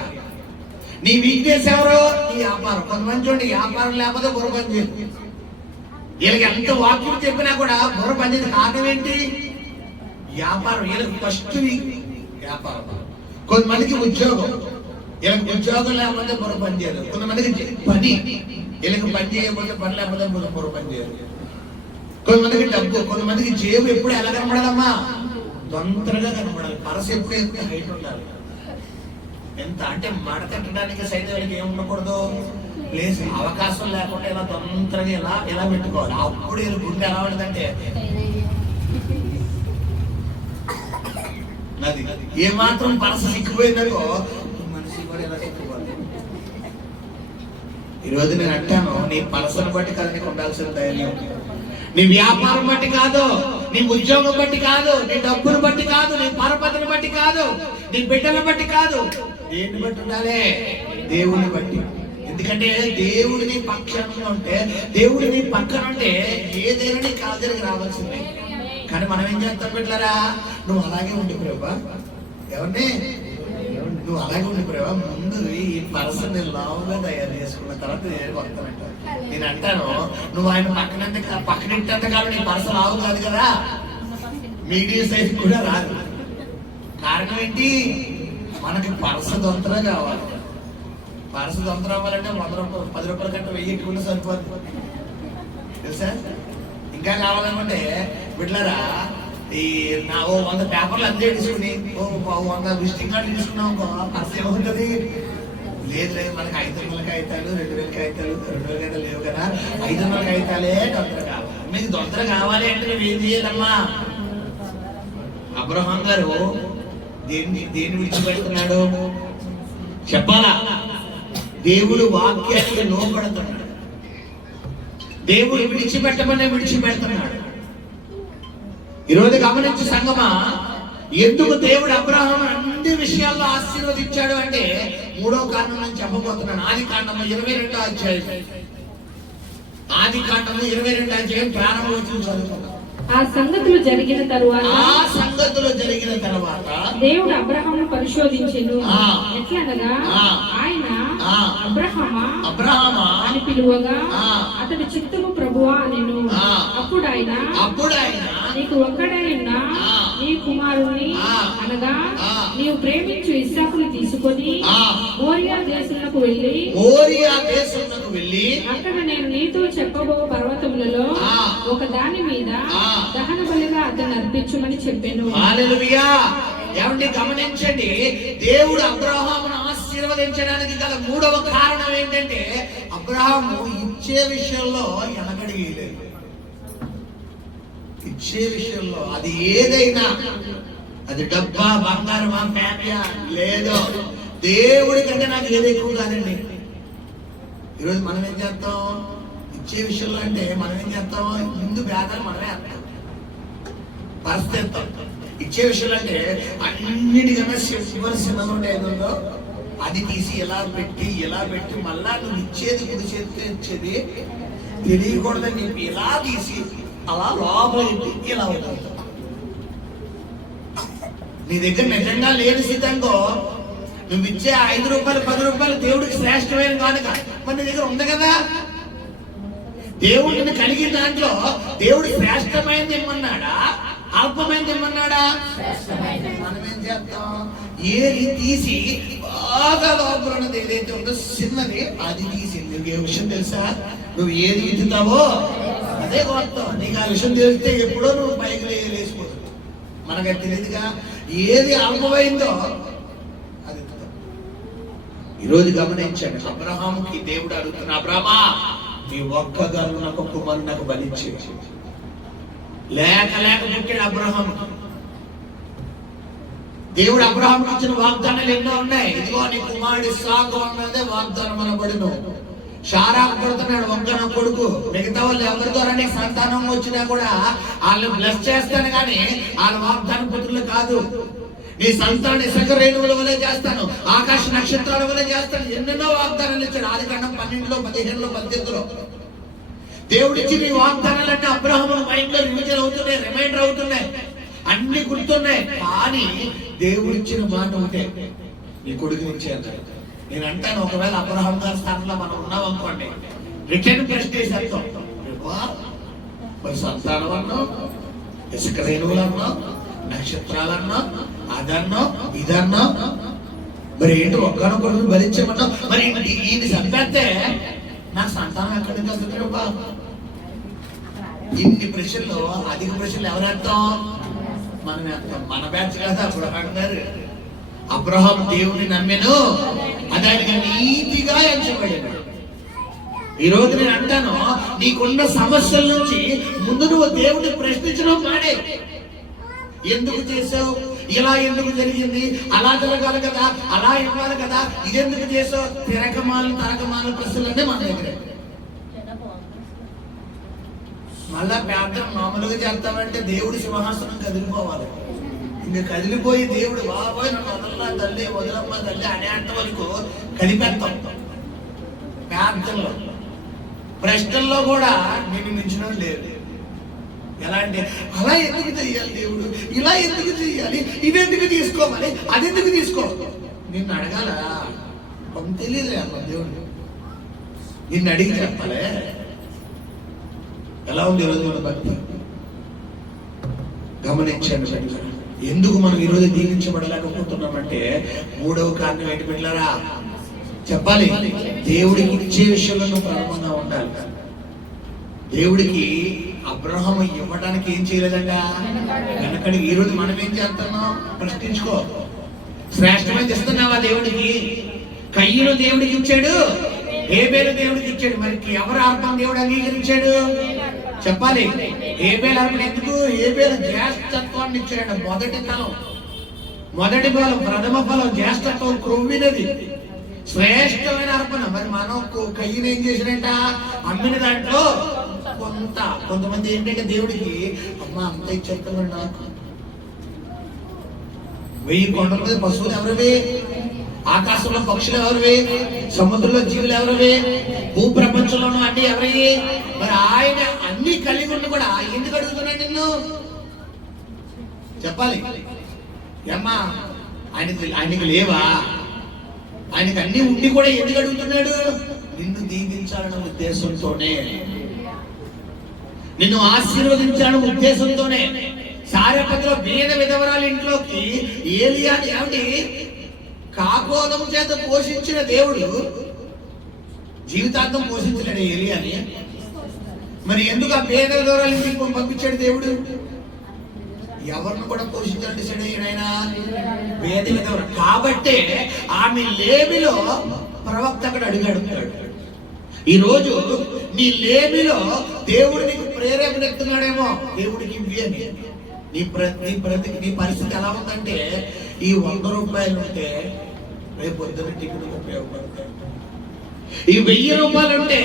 నీ వీక్నెస్ ఎవరో? నీ వ్యాపారం. కొంతమంది చూడండి, వ్యాపారం లేకపోతే బుర్ర పని చేయదు. వీళ్ళకి ఎంత వాక్యం చెప్పినా కూడా బుర్ర పని చేయదు. కారణం ఏంటి? వ్యాపారం, వీళ్ళకి ఫస్ట్ వ్యాపారం. కొంతమందికి ఉద్యోగం, వీళ్ళకి ఉద్యోగం లేకపోతే బుర్ర పని చేయదు. కొంతమందికి పని, వీళ్ళకి పని చేయకపోతే పని లేకపోతే బుర్ర పని చేయదు. కొంతమందికి డబ్బు, కొంతమందికి జేబు ఎప్పుడు ఎలా కనపడాలమ్మా? తొందరగా కనపడాలి. పరస ఎప్పుడు ఎంత హైట్ ఉండాలి, ఎంత అంటే మడతట్టడానికి సైతం వీళ్ళకి ఏమి ఉండకూడదు, ప్లేస్ అవకాశం లేకుండా ఇలా తొందరగా ఇలా ఇలా పెట్టుకోవాలి. అప్పుడు వీళ్ళ గుండె ఎలా ఉండదంటే నది. ఏమాత్రం పరస సిక్కిపోయిందనుకో మనిషి కూడా ఇలా సిక్కిపోవాలి. ఈరోజు నేను అంటాను, నీ పరసను బట్టి కాదు నీకు ఉండాల్సిన ధైర్యం. నీ వ్యాపారం బట్టి కాదు, నీ ఉద్యోగం బట్టి కాదు, నీ డబ్బును బట్టి కాదు, నీ పరపతిని బట్టి కాదు, నీ బిడ్డను బట్టి కాదు. దేన్ని బట్టి ఉండాలి? దేవుని బట్టి. ఎందుకంటే దేవుడిని పక్షంగా ఉంటే, దేవుడిని పక్కన ఉంటే ఏదైనా నీ కాదరికి రావాల్సిందే. కానీ మనం ఏం చేస్తాం బిడ్డలారా? నువ్వు అలాగే ఉండి ప్రభా, ఎవరిని నువ్వు అలాగే ఉండి ప్రభా, ముందు ఈ పర్సన్ లావుగా తయారు చేసుకున్న తర్వాత వస్తానంట. నేను అంటాను, నువ్వు ఆయన పక్కనింటే కాదు నీ పర్సన్ లావు కాదు కదా, మీడియం సైజ్ కూడా రాదు. కారణం ఏంటి? మనకి పరస దొంతర కావాలి. పరస దొంతర అవ్వాలంటే 100 రూపాయలు 10 రూపాయల కంటే 1000 ఎక్కువ సరిపోదు తెలుసా. ఇంకా కావాలనుకుంటే బిడ్డలారా, ఈ నా 100 పేపర్లు అంతే తీసుకుని 100 విజిటింగ్ కార్డులు తీసుకున్నాం పరస ఏముంటది? లేదు లేదు, మనకి 500 కాగితాలు 2000 కాగితాలు 2000 కాగితాలు లేవు కదా, 500 కాగితాలే దొంతర కావాలి. మీకు దొంతర కావాలి అంటే నువ్వు ఏం చేయాలమ్మా? అబ్రహాం గారు దేన్ని విడిచిపెడుతున్నాడు చెప్పాలా? దేవుడు వాక్యానికి లోబడుతున్నాడు. దేవుడు విడిచిపెట్టమనే విడిచిపెడుతున్నాడు. ఈరోజు గమనించు సంగమా, ఎందుకు దేవుడు అబ్రహాం అన్ని విషయాల్లో ఆశీర్వదించాడు అంటే 3వ కారణం నేను చెప్పబోతున్నాను. ఆదికాండము 22వ అధ్యాయం. ఆదికాండము 22వ అధ్యాయం ప్రారంభం చదువుకున్నాం. ఆ సంగతులు జరిగిన తరువాత దేవుడు అబ్రహామును పరిశోధించెను. ఎట్లనగా ఆయన అబ్రహామా అని పిలువగా అతడి చిత్తము ప్రభువా అనెను. అప్పుడు ఆయన నీకు ఒక్కడై ఉన్న నీ కుమారుని అనగా నీవు ప్రేమించు ఇస్సాకుని తీసుకొని మోరియా దేశమునకు వెళ్ళి అక్కడ నేను నీతో చెప్పబో పర్వతములలో ఒక దాని మీద దహన బలిగా అతను అర్పించమని చెప్పాను. హల్లెలూయా. ఏమండి గమనించండి, దేవుడు అబ్రహామును ఆశీర్వదించడానికి గల 3వ కారణం ఏంటంటే అబ్రహాము ఇచ్చే విషయంలో వెనకడిగేయలేదు. ఇచ్చే విషయంలో అది ఏదైనా, అది డబ్బా బంగారమా ఫ్యామిలీయా లేదో, దేవుడి కంటే నాకు ఏది ఎక్కువ కాదండి. ఈరోజు మనం ఏం చేస్తాం? ఇచ్చే విషయంలో అంటే మనం ఏం చేస్తాం? ముందు భేదాలు మనమే వేస్తాం, పరిస్థితి. ఇచ్చే విషయాలు అంటే అన్నిటికన్నా చివరి ఏదో అది తీసి ఇలా పెట్టి మళ్ళా నువ్వు ఇచ్చేది కుడి చేతితో ఇచ్చేది తెలియకూడదని చెప్పి ఇలా తీసి అలా లోపల ఇలా అవుతుంది. నీ దగ్గర నిజంగా లేని స్థితంగా నువ్వు ఇచ్చే 5 రూపాయలు 10 రూపాయలు దేవుడికి శ్రేష్టమైన కానుక మరి నీ దగ్గర ఉంది కదా. దేవుడిని కలిగిన దాంట్లో దేవుడు శ్రేష్టమైనది ఇమ్మన్నాడా, అల్పమైనది ఇమ్మన్నాడా? మనం ఏం చేస్తాం? ఏది తీసి బాగా లోపల ఉన్నది ఏదైతే ఉందో చిన్నది అది తీసి, నువ్వు ఏ విషయం తెలుసా? నువ్వు ఏది ఇద్దుతావో అదే కొడతావు. నీకు ఆ విషయం తెలిస్తే ఎప్పుడో నువ్వు పైకి లేచిపోతావు. మనకు తెలియదుగా ఏది అల్పమైందో అది. ఈరోజు గమనించండి, అబ్రహాముకి దేవుడు అడుగుతున్నా, అబ్రహమా నీ ఒక్కగారు నాకు కుమారుడు నాకు బలిచ్చి లేక పుట్టాడు అబ్రహాం. దేవుడు అబ్రహాంకి ఇచ్చిన వాగ్దానాలు ఎన్నో ఉన్నాయి. ఇదిగో నీ కుమారుడు ఇస్సాకు అన్నదే వాగ్దానం అనబడును. షారాకు పడుతున్నాడు ఒక్కన కొడుకు. మిగతా వాళ్ళు ఎవరి ద్వారా నీకు సంతానం వచ్చినా కూడా వాళ్ళని బ్లెస్ చేస్తాను కానీ వాళ్ళ వాగ్దాన పుత్రులు కాదు. నీ సంతానం ఇసుక రేణువుల వలె చేస్తాను, ఆకాశ నక్షత్రాల వలె చేస్తాను. ఎన్నెన్నో వాగ్దానాలు ఇచ్చాడు. ఆదికాండం 12లో 15లో 18లో దేవుడిచ్చి నీ వాగ్దానాలన్నీ అబ్రహాము మైండ్ లో రిమైండర్ అవుతున్నాయి, అన్ని గుర్తున్నాయి. కానీ దేవుడిచ్చిన మాట ఉంటే నీ కొడుకుని ఇచ్చేంత. నేను అంటాను, ఒకవేళ అబ్రహాం గారి స్థానంలో మనం ఉన్నాం అనుకోండి, రిటర్న్ ప్రశ్న చేసేస్తాం. మరి సంతానం అన్నావు, ఇసుక రేణువులు అన్నావు, నక్షత్రాలన్నా, అదన్నా, ఇదన్నా. మరి ఏంటి ఒక్కనొక్కడు భరించమన్నా? మరి ఈయన చంపేస్తే నాకు సంతానం ఎక్కడి నుంచి వస్తుంది బాబు? ఇన్ని ప్రశ్నలు, అధిక ప్రశ్నలు ఎవరేస్తాం? మనం వేస్తాం. మన బ్యాచ్ కదా అబ్రహాం గారు. అబ్రహాం దేవుని నమ్మెను, అది ఆయనకి నీతిగా ఎంచబడినాడు. ఈ రోజు నేను అంటాను, నీకున్న సమస్యల నుంచి ముందు నువ్వు దేవుడిని ప్రశ్నించడం మానే. ఎందుకు చేసావు? ఇలా ఎందుకు జరిగింది? అలా జరగాలి కదా, అలా ఇవ్వాలి కదా, ఇదెందుకు చేసావు? తరకమాల ప్రశ్నలన్నీ మన దగ్గర. మళ్ళా ప్రార్థన మామూలుగా చేస్తామంటే దేవుడి సింహాసనం కదిలిపోవాలి. ఇంకా కదిలిపోయి దేవుడు బాబాయ్ నన్ను వదలమ్మా తల్లి, వదలమ్మా తల్లి అనే అంట వరకు కదిపెడతాం. ప్రార్థనలో, ప్రశ్నల్లో కూడా నేను మించడం లేదు. ఎలా అంటే, అలా ఎందుకు చెయ్యాలి దేవుడు, ఇలా ఎందుకు చెయ్యాలి, ఇదెందుకు తీసుకోవాలి, అదెందుకు తీసుకోవాలి? నిన్ను అడగాల? కొంత తెలియదు అమ్మ దేవుడు. నిన్ను అడిగి చెప్పాలే. ఎలా ఉంది ఈరోజు మన భక్తి? గమనించండి. ఎందుకు మనం ఈరోజు దీవించబడలేకపోతున్నామంటే మూడవ కారణం ఏంటి పిల్లరా? చెప్పాలి. దేవుడికి ఇచ్చే విషయంలో నువ్వు ప్రారంభంగా ఉండాలి. దేవుడికి అబ్రహాం ఇవ్వడానికి ఏం చేయలేదంట, వెనకడి. ఈ రోజు మనం ఏం చేస్తున్నాం? ప్రశ్నించుకో. శ్రేష్టమైన ఇస్తున్నావా దేవుడికి? కయ్యను దేవుడికి ఇచ్చాడు, హేబేలు దేవుడికి ఇచ్చాడు. మరి ఎవరు అర్పణ దేవుడు అంగీకరించాడు? చెప్పాలి. హేబేలు అర్పణ ఎందుకు? హేబేలు జ్యేష్ఠత్వాన్ని ఇచ్చాడు. మొదటి ఫలం, ప్రథమ ఫలం, జ్యేష్ఠత్వం క్రొవ్వినది, శ్రేష్టమైన అర్పణ. మరి మనం కయ్యను ఏం చేసినట్ట? అమ్మిన దాంట్లో కొంతమంది ఏంటంటే దేవుడికి అమ్మ అంత ఇచ్చేస్తాడు నాకు. 1000 కొండల మీద పశువులు ఎవరివి? ఆకాశంలో పక్షులు ఎవరివి? సముద్రంలో జీవులు ఎవరివి? భూ ప్రపంచంలోనూ అన్ని ఎవరివి? మరి ఆయన అన్ని కలిగి ఉండి కూడా ఎందుకు అడుగుతున్నాడు నిన్ను? చెప్పాలి. ఏమ్మా ఆయనకి లేవా? ఆయనకి అన్ని ఉండి కూడా ఎందుకు అడుగుతున్నాడు? నిన్ను దీవించాలన్న ఉద్దేశంతోనే, నిన్ను ఆశీర్వదించాలన్న ఉద్దేశంతోనే. సారెపతిలో బీద విధవరాలు ఇంట్లోకి ఏలియాని ఏమిటి కాకోదం చేత పోషించిన దేవుడు జీవితాంతం పోషించలేడు ఏలియాని. మరి ఎందుకు ఆ బీద విధవరాలు ఇంటికి పంపించాడు దేవుడు? ఎవరిని కూడా పోషించాలంటే ఆయన బీద విధవరాలు కాబట్టే ఆమె లేమిలో ప్రవక్త అక్కడ అడుగుతాడు. ఈ రోజు నీ లేమిలో దేవుడు నీకు ప్రేరేపణ ఎత్తున్నాడేమో, దేవుడికి ఇవ్వి అని. నీ పరిస్థితి ఎలా ఉందంటే, ఈ 100 రూపాయలు ఉంటే రేపు పొద్దున టికెట్ ఉపయోగపడతాయి. ఈ 1000 రూపాయలు ఉంటే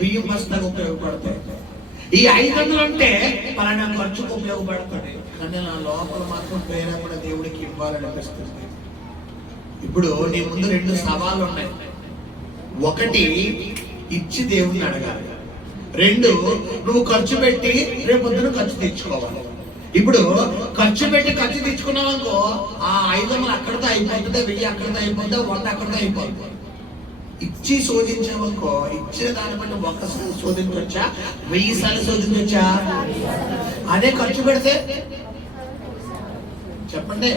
బియ్యం బస్తాకు ఉపయోగపడతాయి. ఈ 500 ఉంటే పలానా ఖర్చుకు ఉపయోగపడతాయి. కానీ నా లోపల మాత్రం ప్రేరేపణ దేవుడికి ఇవ్వాలనిపిస్తుంది. ఇప్పుడు నీ ముందు 2 సవాళ్ళు ఉన్నాయి. ఒకటి, ఇచ్చి దేవుడిని అడగాలి. 2, నువ్వు ఖర్చు పెట్టి రేపు పొద్దున ఖర్చు తెచ్చుకోవాలి. ఇప్పుడు ఖర్చు పెట్టి ఖర్చు తెచ్చుకున్నావు అనుకో, ఆ 500 అక్కడితో అయిపోతుంది, 1000 అక్కడితో అయిపోతుంది, 100 అక్కడితో అయిపోతుంది. ఇచ్చి శోధించామనుకో, ఇచ్చిన దాన్ని బట్టి 1 శోధించవచ్చా, 1000 సార్లు శోధించవచ్చా? అదే ఖర్చు పెడితే చెప్పండి,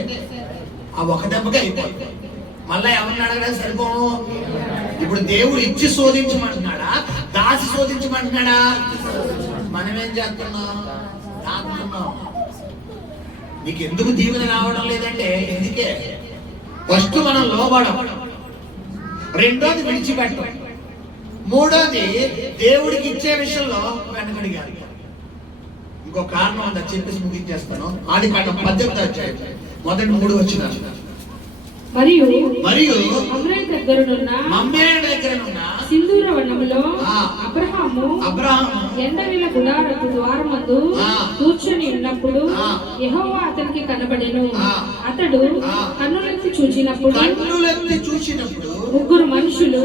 ఆ 1 దెబ్బకి అయిపోతుంది. మళ్ళా ఎవరిని అడగడానికి సరిపోను. ఇప్పుడు దేవుడు ఇచ్చి శోధించమంటున్నాడా, దాచి శోధించమంటున్నాడా? మనం ఏం చేస్తున్నాం? దాచుతున్నాం. నీకు ఎందుకు దీవెన రావడం లేదంటే ఎందుకే? ఫస్ట్ మనం లోబడం, 2వది విడిచిపెట్టడం, 3వది దేవుడికి ఇచ్చే విషయంలో వెనకడిగాలి. ఇంకో కారణం ఉందా చెప్పేసి ముగించేస్తాను. ఆదికాండం 18వ అధ్యాయం మొదటి 3 వచనాలు. మరియు మమ్రే దగ్గరనున్న సింధూర వనములో అబ్రహాము ఎండవేళ గుడారపు ద్వారమందు కూర్చొని ఉన్నప్పుడు యెహోవా అతనికి కనబడెను. అతడు కన్నులెత్తి చూచినప్పుడు 3 మనుషులు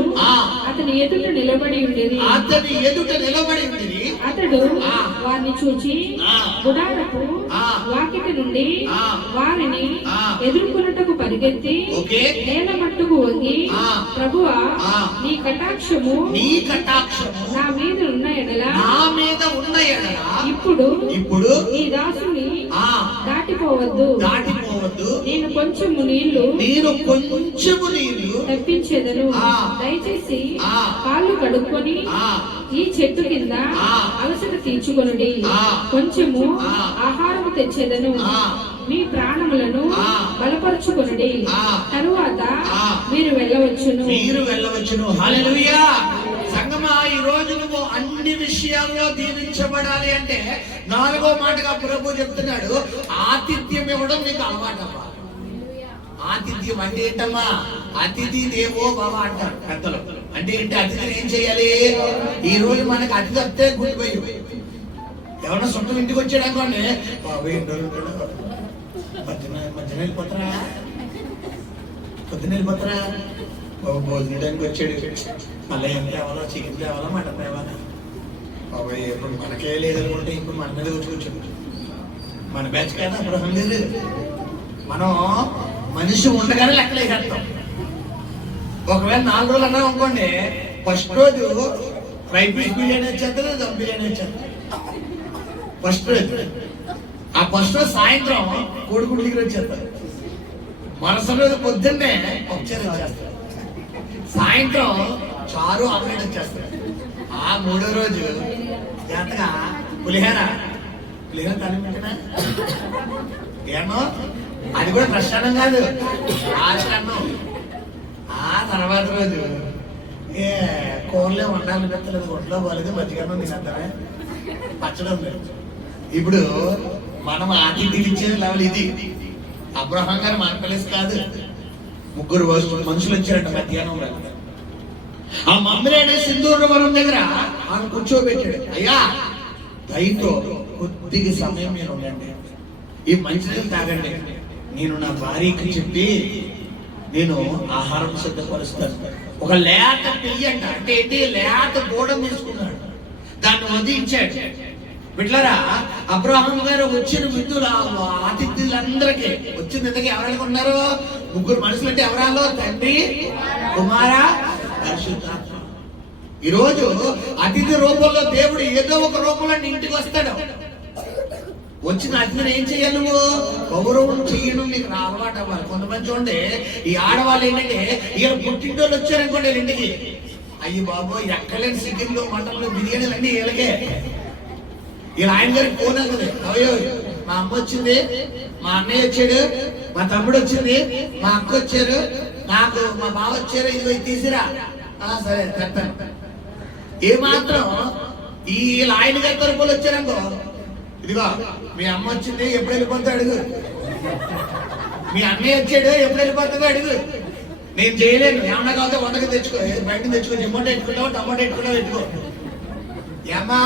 అతని ఎదుట నిలబడి ఉండేది. అతడు వారిని చూచి గుడారపు వాకిటి నుండి వారిని ఎదుర్కొనుటకు పరిగెత్తి నేల మట్టుకు వంగి, ప్రభువా, నీ కటాక్షము నా మీద ఉన్న ఎడల ఇప్పుడు ఈ దాసుని దాటిపోవద్దు, నేను కొంచెము నీళ్లు తెప్పించేదను, దయచేసి కాళ్ళు కడుక్కొని ఈ చెట్టు కింద అలసట తీర్చుకొనుడి, కొంచెము ఆహారము తెచ్చేదను, మీ ప్రాణములను బలపరుచుకొనుడి, తరువాత మీరు వెళ్ళవచ్చును. హల్లెలూయా. సంగమా, ఈ రోజు నువ్వు అన్ని విషయాల్లో దీవించబడాలి అంటే 4వ మాటగా ప్రభు చెప్తున్నాడు, ఆతిథ్యం ఇవ్వడం నీకు అలవాటమ్మా. ఆతిథ్యం అంటే ఏంటమ్మా? అతిథి దేవో భవ అంటారు పెద్దలు. అంటే ఏంటి? అతిథిని ఏం చేయాలి? ఈ రోజు మనకి అతిథి వస్తే గుర్తుపోయి ఎవరన్నా సొంతం ఇంటికి వచ్చాడు అనుకోండి, బాబు మధ్యన వెళ్ళిపోతారా, పొద్దున వెళ్ళిపోతారా, భోజనం టైంకి వచ్చాడు, మళ్ళీ ఏం తేవాలా, చికెన్ తేవాలా, మటన్ తేవాలా, బాబాయ్ ఇప్పుడు మనకే లేదనుకుంటే ఇప్పుడు మన మీద వచ్చి మన బ్యాచ్ కదా అబ్రహం లేదు. మనం మనిషి ఉండగానే లెక్కలేసేస్తాం. ఒకవేళ 4 రోజులు అన్నాం అనుకోండి, ఫస్ట్ రోజు ఫ్రై పీస్ బిర్యానీ వచ్చేస్తారు, దమ్ బిర్యానీ వచ్చేస్తారు ఫస్ట్ రోజు. ఆ ఫస్ట్ రోజు సాయంత్రం కోడిగుడ్డు దగ్గర వచ్చేస్తారు, మరుసటి రోజు పొద్దున్నే పప్పుచారు వచ్చేస్తారు, సాయంత్రం చారు ఆమ్లెట్ వచ్చేస్తారు, ఆ 3వ రోజు జాతగా పులిహోర తనిపించినా ఏమో అది కూడా ప్రశానం కాదు, ఆశనం. ఆ తర్వాత రోజు కూరలే వండాలి పెట్టలేదు, ఒంట్లో పోలేదు, మధ్యాహ్నం తినేద్దామే, పచ్చడం లేదు. ఇప్పుడు మనం ఆతిథ్యం ఇచ్చే లెవెల్ ఇది. అబ్రహాం గారు మన ప్లేస్ కాదు, 3 మనుషులు వచ్చారంట మధ్యాహ్నం. ఆ మమ్మీ అనే సింధూరవరం దగ్గర ఆయన కూర్చోబెట్టాడు, అయ్యా దయతో కొద్దిగా సమయం మీరు ఉండండి, ఈ మంచినీళ్ళు తాగండి, నేను నా భార్యకి చెప్పి నేను ఆహారం సిద్ధపరుస్తాను. ఒక లేత పెయ్యంట, అంటే ఏంటి? లేత గోడం తీసుకున్నాడు, దాన్ని వధించాడు. బిడ్డలారా, అబ్రహాం గారు వచ్చిన విధులు ఆతిథ్యులందరికీ వచ్చిన ఇంతకీ ఎవరైనా ఉన్నారు? 3 మనుషులు. అంటే ఎవరాలో? తండ్రి, కుమార, పరిశుద్ధాత్మ. ఈరోజు అతిథి రూపంలో దేవుడు ఏదో ఒక రూపంలో నీ ఇంటికి వస్తాడు. వచ్చిన అతిథిని ఏం చేయాలి? నువ్వు గౌరవం చేయడం నీకు అలవాటు అవ్వాలి. కొంతమంది చూడండి, ఈ ఆడవాళ్ళు ఏంటంటే వీళ్ళ పుట్టింటోళ్ళు వచ్చారనుకోండి ఇంటికి, అయ్యి బాబు ఎక్కలేని చికెన్లు, మటన్లు, బిర్యానీలు అన్ని వీళ్ళకే. వీళ్ళ ఆయన గారికి ఫోన్ అవుతుంది, అయ్యో మా అమ్మ వచ్చింది, మా అన్నయ్య వచ్చాడు, మా తమ్ముడు వచ్చింది, మా అక్క వచ్చారు, నాకు మా బావ వచ్చారు, ఇదిగో తీసిరా. సరే చెప్తాను. ఏమాత్రం ఈ ఆయన గారి తరపులు వచ్చారనుకో, ఇదిగో మీ అమ్మ వచ్చింది, ఎప్పుడు వెళ్ళిపోతా అడుగు, మీ అన్నయ్య వచ్చాడు, ఎప్పుడు వెళ్ళిపోతుందో అడుగు, నేను చేయలేను, ఏమన్నా కావాలంటే 100కి తెచ్చుకో, బయట తెచ్చుకో, జిమ్మట పెట్టుకుంటావు, టమాటో పెట్టుకుంటావు, పెట్టుకో. ఏమ్మా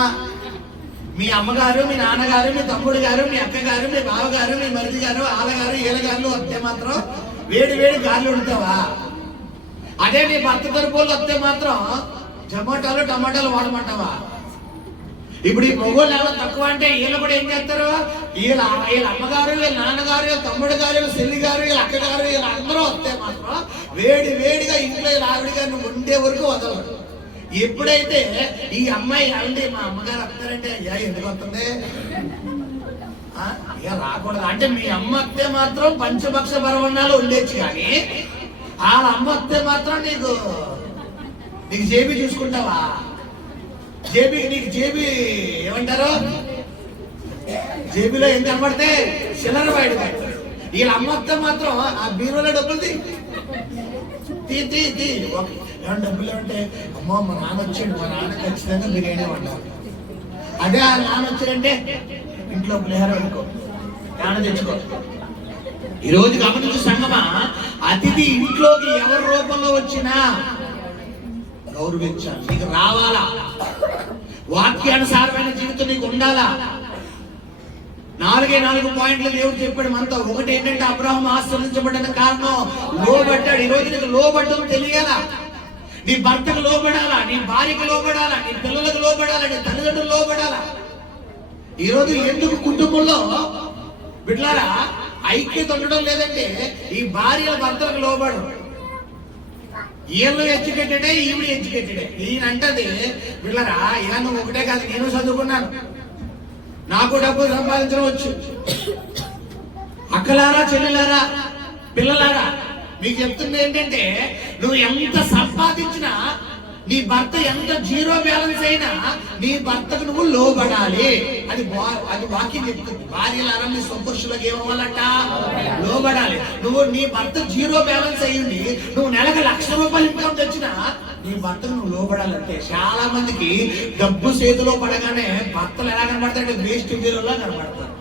మీ అమ్మగారు, మీ నాన్నగారు, మీ తమ్ముడు గారు, మీ అక్కగారు, మీ బావగారు, మీ మరిది గారు, ఆలగారు, ఈలగారు వస్తే మాత్రం వేడి వేడి గాలి ఉడతావా? అదే నీ భర్త తరపులు వస్తే మాత్రం టమాటాలు వాడమంటావా? ఇప్పుడు ఈ మొగోళ్ళు ఎవరు తక్కువ అంటే వీళ్ళు కూడా ఏం చేస్తారు? వీళ్ళ అమ్మగారు, వీళ్ళ నాన్నగారు, వీళ్ళ తమ్ముడు గారు, వీళ్ళ చెల్లి గారు, వీళ్ళ అక్కగారు, వీళ్ళ అందరూ వస్తే మాత్రం వేడిగా ఇంట్లో వీళ్ళ ఆవిడ గారిని ఉండే వరకు వదలరు. ఎప్పుడైతే ఈ అమ్మాయి అంటే మా అమ్మగారు వస్తారంటే, అయ్యా ఎందుకు వస్తుంది, ఇక రాకూడదు అంటే మీ అమ్మ వస్తే మాత్రం పంచభక్ష పరవన్నాలు ఉండేచ్చు, కానీ వాళ్ళ అమ్మ వస్తే మాత్రం నీకు జేబీ చూసుకుంటావా? నీకు జేబీ ఏమంటారు? జేబీలో ఏం కనబడితే చిల్లర బయట. వీళ్ళ అమ్మ వస్తే మాత్రం ఆ బీరువాలో డబ్బులు తీ ఏమన్నా డబ్బులు ఏమంటే, అమ్మో మా నాన్న వచ్చాడు, మా నాన్న ఖచ్చితంగా బిర్యానీ వండాలి. అదే ఆ నాన్న వచ్చాడంటే ఇంట్లో పులిహోర వండుకో, నాన్న తెచ్చుకో. ఈరోజు గమనించు సంగమా, అతిథి ఇంట్లోకి ఎవరి రూపంలో వచ్చినా గౌరవించాలి. నీకు రావాలా? వాక్యానుసారమైన జీవితం నీకు ఉండాలా? 4 పాయింట్లు దేవుడు చెప్పాడు మనతో. ఒకటి ఏంటంటే అబ్రహాము ఆశీర్వదించబడిన కారణం లోబడ్డాడు. ఈరోజు నీకు లోబడ్డం తెలియాలా? నీ భర్తకు లోబడాలా, నీ భార్యకు లోబడాలా, నీ పిల్లలకు లోబడాలా, నీ తల్లిదండ్రులు లోబడాలా. ఈరోజు ఎందుకు కుటుంబంలో బిడ్డలారా ఐక్యత ఉండడం లేదంటే ఈ భార్య భర్తలకు లోబడు. వీళ్ళు ఎడ్యుకేటెడే, ఈవిడ ఎడ్యుకేటెడే. ఈయన అంటది బిడ్డలారా ఇలా నువ్వు ఒకటే కాదు, నేను చదువుకున్నాను, నాకు డబ్బు సంపాదించడం వచ్చు. అక్కలారా, చెల్లెలారా, పిల్లలారా, మీకు చెప్తుంది ఏంటంటే నువ్వు ఎంత సంపాదించినా, నీ భర్త ఎంత జీరో బ్యాలెన్స్ అయినా నీ భర్తకు నువ్వు లోబడాలి. అది వాక్యం చెప్తుంది. భార్యలారా మీ స్వపురుషులకు ఏమవ్వాలంట? లోబడాలి. నువ్వు నీ భర్త జీరో బ్యాలెన్స్ అయ్యింది, నువ్వు నెలకు 1,00,000 రూపాయలు ఇన్కమ్ తెచ్చినా నీ భర్తకు నువ్వు లోబడాలంటే. చాలా మందికి డబ్బు చేతిలో పడగానే భర్తలు ఎలా కనబడతారంటే వేస్ట్ జీరోలా కనబడతారు.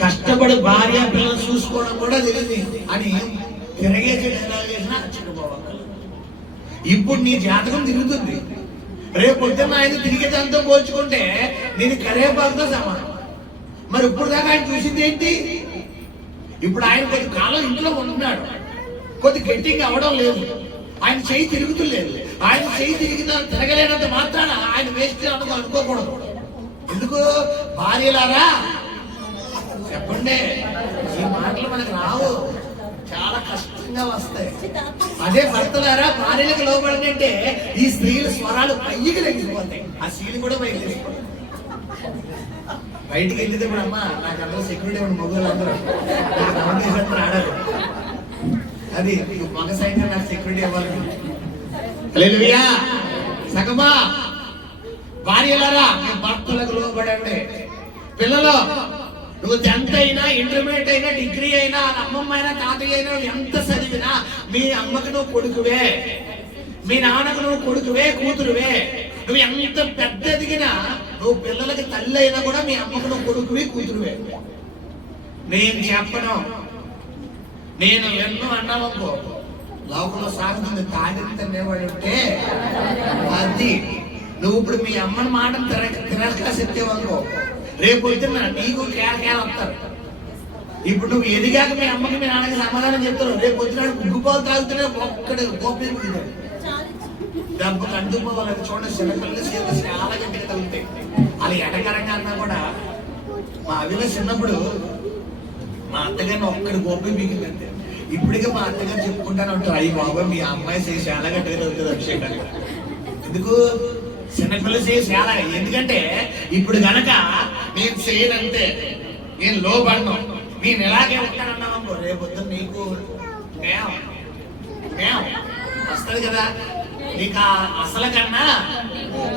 కష్టపడి భార్య పిల్లలు చూసుకోవడం కూడా తెలియదు అని తిరగేసి ఎలా చేసినా చిన్నపోవాలి. ఇప్పుడు నీ జాతకం తిరుగుతుంది, రేపు పొద్దున్న ఆయన తిరిగే దాంతో పోల్చుకుంటే నేను కరేపాకుతో సమానం. మరి ఇప్పుడు దాకా ఆయన చూసింది ఏంటి? ఇప్పుడు ఆయన కొద్ది కాలం ఇంట్లో ఉంటున్నాడు, కొద్ది గట్టిగా అవ్వడం లేదు, ఆయన చెయ్యి తిరుగుతులేదు. ఆయన చెయ్యి తిరగలేనంత మాత్రాన ఆయన వేస్ట్ అన్నది అనుకోకూడదు. ఎందుకు? భార్యలారా చెప్పండి, ఈ మాటలు మనకు రావు, చాలా కష్టంగా వస్తాయి. అదే భర్తలారా భార్యలకు లోబడి అంటే ఈ స్త్రీల స్వరాలు పైకి లెగిసిపోతాయి, ఆ స్త్రీలు కూడా పైకి లేచిపోతాయి. బయటికి వెళ్ళితే ఇప్పుడు అమ్మ నాకు అందరూ సెక్యూరిటీ ఉన్న మొగ్గులు అందరూ ఆడారు, అది మగ సైన్యం నాకు సెక్యూరిటీ ఇవ్వాలి. హల్లెలూయా. సగమా భార్యలారా మీ భర్తలకు లోబడండి. పిల్లలు నువ్వు 10th అయినా, ఇంటర్మీడియట్ అయినా, డిగ్రీ అయినా, అమ్మమ్మ అయినా, తాతయ్య అయినా, ఎంత చదివినా మీ అమ్మకు నువ్వు కొడుకువే, మీ నాన్నకు నువ్వు కొడుకువే, కూతురువే. నువ్వు ఎంత పెద్ద ఎదిగినా నువ్వు పిల్లలకి తల్లి అయినా కూడా మీ అమ్మకు నువ్వు కొడుకువే, కూతురువే. నేను చెప్పను, నేను ఎన్నో అన్నామనుకో లోకంలో సాగుతుంది. తాగితేవాడు ఉంటే అది నువ్వు ఇప్పుడు మీ అమ్మని మాటను తిరస్కా చెప్తేవనుకో రేపు పొద్దున్న నీకు కేర వస్తారు. ఇప్పుడు నువ్వు ఎదిగాక మీ అమ్మకి మీ నాన్నకి సమాధానం చెప్తారు, రేపు పొద్దున గుగ్గుపాలు తాగుతూనే ఒక్కడే కోపం దెబ్బ కంటుకోవాలి. చూడండి చిన్నపిల్లలు చాలా గట్టిగా తగులుతాయి. అలా ఎటకరంగా అన్నా కూడా మా అవిలో చిన్నప్పుడు మా అత్తగారిని ఒక్కడి గోపి మిగిలిందంటే ఇప్పటికే మా అత్తగారు చెప్పుకుంటాను ఉంటారు, అయ్యి బాబా మీ అమ్మాయి చేసి చాలా గట్టిగా తగ్గుతుంది అభిషేకానికి. ఎందుకు? చిన్నపిల్లలు చేసి చాలా. ఎందుకంటే ఇప్పుడు గనక నేను చేయనంటే నేను లోబడను, నేను ఎలాగే ఉంటానన్నామనుకో రేపు పొద్దున్న నీకు వస్తుంది కదా. నీకు అసలు కన్నా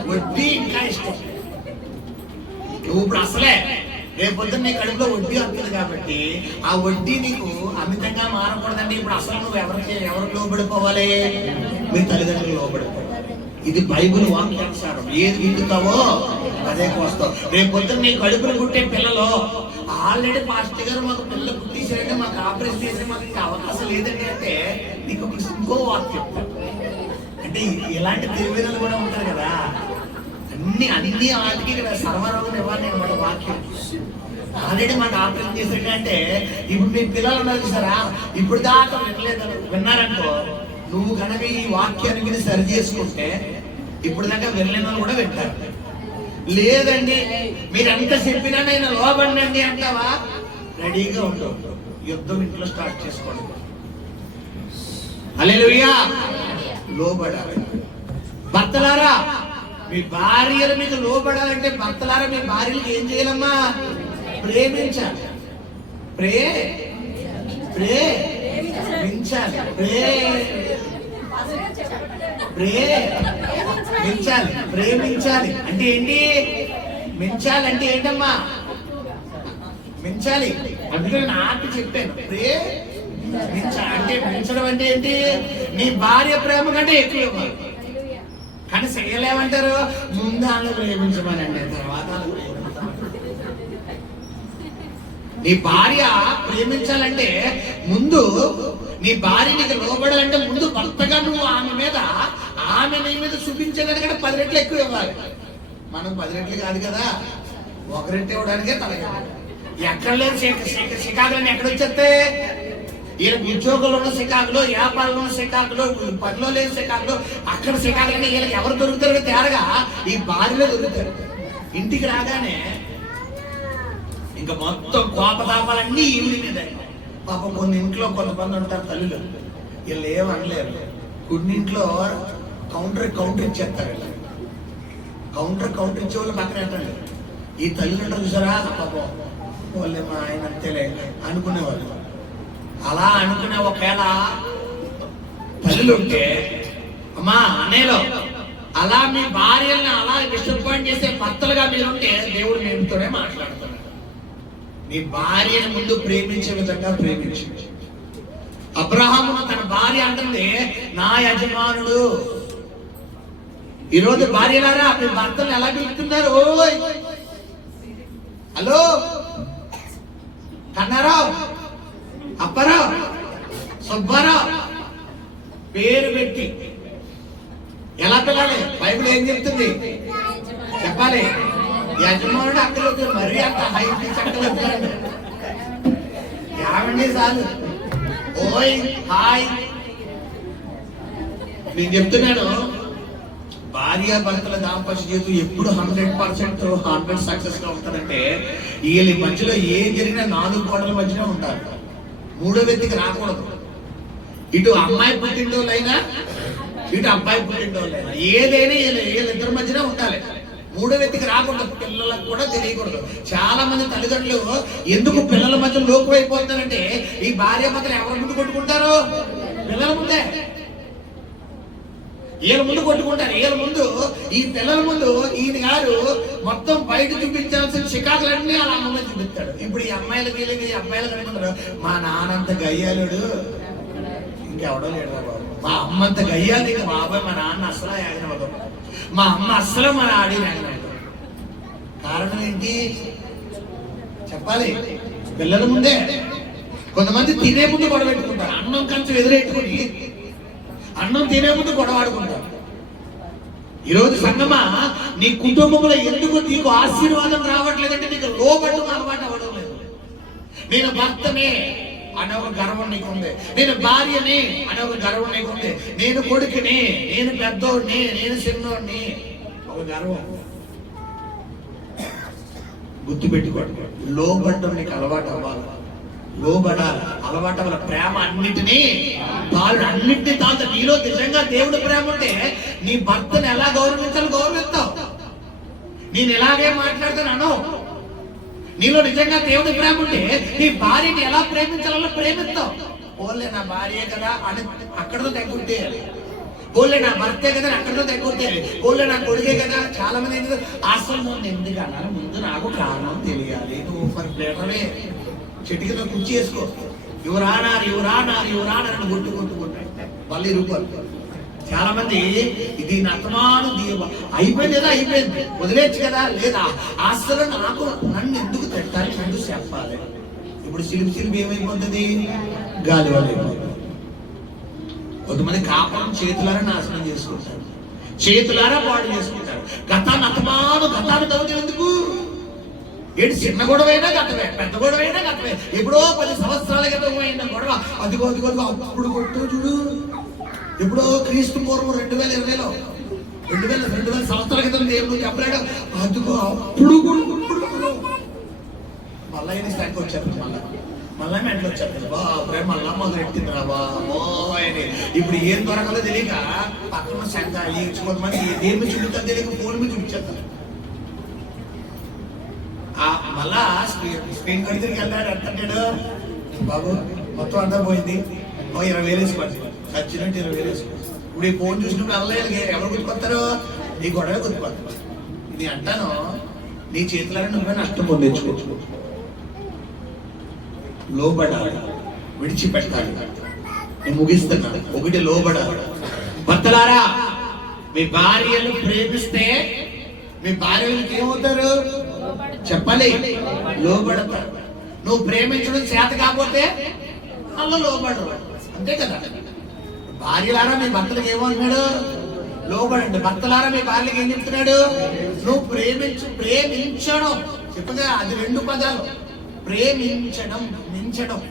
వడ్డీ ఇంకా ఇష్టం. నువ్వు ఇప్పుడు అసలే రేపు పొద్దున్న నీ కడుపులో వడ్డీ వస్తుంది కాబట్టి ఆ వడ్డీ నీకు అమితంగా మారకూడదండి. ఇప్పుడు అసలు నువ్వు ఎవరికి లోబడిపోవాలి? మీ తల్లిదండ్రులు లోబడిపోవాలి. ఇది బైబిల్ వాక్యానుసారం. ఏది వింటుతావో అదే వస్తావు. రేపు పొద్దున్న నీ కడుపులు పుట్టే పిల్లలు ఆల్రెడీ పాస్టర్ గారు మాకు పిల్లలు పుట్టించారంటే మాకు ఆపరేషన్ చేసే మాకు ఇంకా అవకాశం లేదండి అంటే నీకు ఇంకో వాక్యం అంటే ఇలాంటి తెలివినలు కూడా ఉంటారు కదా. అన్ని వాటికి ఇక్కడ సర్వరోగ నివారణ అనమాట వాక్యం. ఆల్రెడీ మాకు ఆపరేషన్ చేసేటంటే ఇప్పుడు మీ పిల్లలు ఉన్నారు చూసారా, ఇప్పుడు దాకా విన్నారనుకో నువ్వు కనుక ఈ వాక్యాన్ని మీరు సరి చేసుకుంటే ఇప్పుడు దాకా వెళ్ళిన కూడా వింటారు. లేదండి మీరు ఎంత చెప్పినా నేను లోబడినండి అంటావా, రెడీగా ఉండవు, యుద్ధం ఇంట్లో స్టార్ట్ చేసుకోండి. హల్లెలూయా. లోబడాలి. భర్తలారా మీ భార్యలు మీకు లోబడాలంటే భర్తలారా మీ భార్యలకు ఏం చేయాలమ్మా? ప్రేమించాలి. ప్రేమించాలి అంటే ఏంటి? మించాలంటే ఏంటమ్మా? మించాలి. అందుకని నాకు చెప్పాను అంటే మించడం అంటే ఏంటి? నీ భార్య ప్రేమ కంటే ఎక్కువ ఇవ్వాలి. కానీ చేయలేమంటారు, ముందు వాళ్ళు ప్రేమించమనండి, తర్వాత నీ భార్య ప్రేమించాలంటే ముందు నీ భార్య నీకు లోబడాలంటే ముందు భర్తగా నువ్వు ఆమె నీ మీద చూపించేదానికంటే 10 రెట్లు ఎక్కువ ఇవ్వాలి. మనం 10 రెట్లు కాదు కదా, 1 రెట్లు ఇవ్వడానికే తలగా. ఎక్కడ లేదు శిఖాగ్రాన్ని ఎక్కడ వచ్చేస్తే వీళ్ళకి ఉద్యోగంలో ఉన్న సికాకులో, వ్యాపారంలో ఉన్న సికాకులో, పనిలో లేని సికాకులో, అక్కడ సికాకులని వీళ్ళకి ఎవరు దొరుకుతారో తేరగా ఈ భార్యలో దొరుకుతారు. ఇంటికి రాగానే ఇంకా మొత్తం కోపతాపాలన్నీ ఈవిడి మీద. పాపం కొన్ని ఇంట్లో కొంతమంది ఉంటారు తల్లులు, వీళ్ళు ఏమనలేరు. కొన్నింట్లో కౌంటర్ ఇచ్చేస్తారు. కౌంటర్ ఇచ్చే వాళ్ళు పక్కన ఏంటండి ఈ తల్లులు ఉంటారు చూసారా, పాపం వాళ్ళే మా ఆయన అంతేలే అనుకునేవాళ్ళు. అలా అనుకునే ఒకవేళ తల్లులు ఉంటే అమ్మా అనేలో అలా మీ భార్యల్ని అలా డిసప్పాయింట్ చేసే భర్తలుగా మీరుంటే దేవుడు మీతోనే మాట్లాడుతున్నాడు. మీ భార్యని ముందు ప్రేమించే విధంగా ప్రేమించు. అబ్రహామును తన భార్య అంటుంది నా యజమానుడు. ఈరోజు భార్యలారా మీ భర్తలు ఎలా పిలుస్తున్నారు? ఓయ్ హలో కన్నారావు, అప్పారావు, సుబ్బారావు పేరు పెట్టి ఎలా పిల్లాలి? బైబిల్ ఏం చెప్తుంది చెప్పాలి. యజమానుడు అక్కలేదు, మరీ అంత హైట్ చక్కలేదు. ఏమండి చాలు ఓయ్ హాయ్. నేను చెప్తున్నాను, భార్య భర్తల దాంపత్య జీవితం ఎప్పుడు 100% సక్సెస్ గా ఉంటుందంటే వీళ్ళ మధ్యలో ఏ జరిగినా 4 గోడల మధ్యలో ఉంటారు. మూడో వ్యక్తికి రాకూడదు. ఇటు అమ్మాయి పుట్టింటోళ్ళైనా ఇటు అబ్బాయి పుట్టింటోళ్ళైనా ఏదైనా వీళ్ళిద్దరి మధ్యనే ఉండాలి. మూడో వ్యక్తికి రాకూడదు. పిల్లలకు కూడా తెలియకూడదు. చాలా మంది తల్లిదండ్రులు ఎందుకు పిల్లల మధ్య లోకు అయిపోతారంటే ఈ భార్య భర్తలు ఎవరి ముందు కొట్టుకుంటారు? పిల్లల ముందే. వీళ్ళ ముందు కొట్టుకుంటారు. వీళ్ళ ముందు ఈ పిల్లల ముందు ఈయన గారు మొత్తం బయట చూపించాల్సిన చికాకులన్నీ అలా అమ్మ చూపిస్తాడు. ఇప్పుడు ఈ అమ్మాయిలకి వీళ్ళకి ఈ అబ్బాయిలకు అనుకుంటారు మా నాన్నంత గయ్యాలుడు ఇంకెవడో లేడు బాబు. మా అమ్మ అంత గయ్యాలి ఇంకా బాబాయ్ మా నాన్న అసలు ఆగినవదు, మా అమ్మ అస్సలు మన ఆడి ఆగినవదు. కారణం ఏంటి చెప్పాలి? పిల్లల ముందే. కొంతమంది తినే ముందు గొడవ పెట్టుకుంటారు. అన్నం కంచం ఎదురెట్టుకుని అన్నం తినే ముందు గొడవాడుకుంటారు. ఈరోజు సంగమా నీ కుటుంబంలో ఎందుకు నీకు ఆశీర్వాదం రావట్లేదంటే నీకు లోబట్టు అలవాటు అవ్వడం లేదు. నేను భర్తనే అనే ఒక గర్వం నీకుంది, నేను భార్యని అనే ఒక గర్వం నీకుంది, నేను కొడుకుని, నేను పెద్దోడిని, నేను చిన్నోడిని ఒక గర్వం. గుర్తుపెట్టుకోండి, లోబడ్డం నీకు అలవాటు అవ్వాలి. లోబడాలి, అలవాటు వల్ల ప్రేమ అన్నిటినీ తాళ. నీలో నిజంగా దేవుడు ప్రేమ ఉంటే నీ భర్తను ఎలా గౌరవించాలో గౌరవిస్తావు. నేను ఎలాగే మాట్లాడుతున్నాను. నీలో నిజంగా దేవుడి ప్రేమ ఉంటే నీ భార్యని ఎలా ప్రేమించాలో ప్రేమిస్తావు. ఓన్లే నా భార్యే కదా అని అక్కడతో తగ్గుంటేయాలి. ఓన్లే నా భర్తే కదా అక్కడతో తగ్గుంటేయాలి. ఓన్లే నా కొడుకే కదా. చాలా మంది ఏంటంటే అసలు ముందు ఎందుకు అన్నారు, ముందు నాకు కారణం తెలియాలి. నువ్వు మరి ప్లేటరే చెట్టు కింద కుర్చీ వేసుకో, యువరానారు కొట్టుకుంటాయి మళ్ళీ రూపాయలు. చాలా మంది ఇది నతమాను అయిపోయింది కదా, అయిపోయింది వదిలేచ్చు కదా. లేదా అసలు నాకు నన్ను ఎందుకు తిట్టాలి, ముందు చెప్పాలి. ఇప్పుడు సిలుపు ఏమైపోతుంది? గాలి వాళ్ళు అయిపోతుంది. కొంతమంది కాపురం చేతులారా నాశనం చేసుకుంటారు, చేతులారా పాడు చేసుకుంటారు. గతాన్ని తవ్వుతారు ఎందుకు? ఏంటి చిన్న గొడవైనా గతవే, పెద్ద గొడవైనా గతవే. ఎప్పుడో 10 సంవత్సరాల క్రితం అయిన గొడవ అదిగో అప్పుడు కొట్టు చూడు. ఎప్పుడో క్రీస్తు పూర్వం 2020లో 2000 సంవత్సరాల క్రితం దేవుడు చెప్పలేడు. అదిగో అప్పుడు మళ్ళీ స్థాయికి వచ్చారు. మళ్ళీ మెంటలు వచ్చారు. బాబే మళ్ళా మొదలెట్టింది రా బాబోయని. ఇప్పుడు ఏం దొరకలో తెలియక పక్కన సంఘాలు కొంతమంది దేని మీద చూపిస్తారు తెలియక ఫోన్ మీద చూపించేస్తారు. మళ్ళా స్క్రీన్ కడితే వెళ్ళాడు. అంటాడు బాబు మొత్తం అంతా పోయింది, 20,000 వేసుకోండి, ఖర్చునంటే 20,000 వేసుకోండి. ఇప్పుడు ఈ ఫోన్ చూసినప్పుడు అల్లయ్య ఎవరు గుర్తుకొస్తారు? నీ గొడవ గుర్తుకొస్తారు. నేను అంటాను, నీ చేతులని నువ్వే నష్టం పొందించుకోవచ్చు. లోబడాలి, విడిచిపెట్టాలి. నేను ముగిస్తున్నా. ఒకటి లోబడాలి. భర్తలారా, మీ భార్యను ప్రేమిస్తే మీ భార్యలకి ఏమవుతారు చెప్పాలి? లోబడతారు. నువ్వు ప్రేమించడం చేత కాకపోతే అలా లోబడరు, అంతే కదా. భార్యలారా మీ భర్తలకు ఏమంటున్నాడు? లోబడండి. భర్తలారా మీ భార్యకి ఏం చెప్తున్నాడు? నువ్వు ప్రేమించడం చెప్పగా అది 2 పదాలు. ప్రేమించడం, మించడం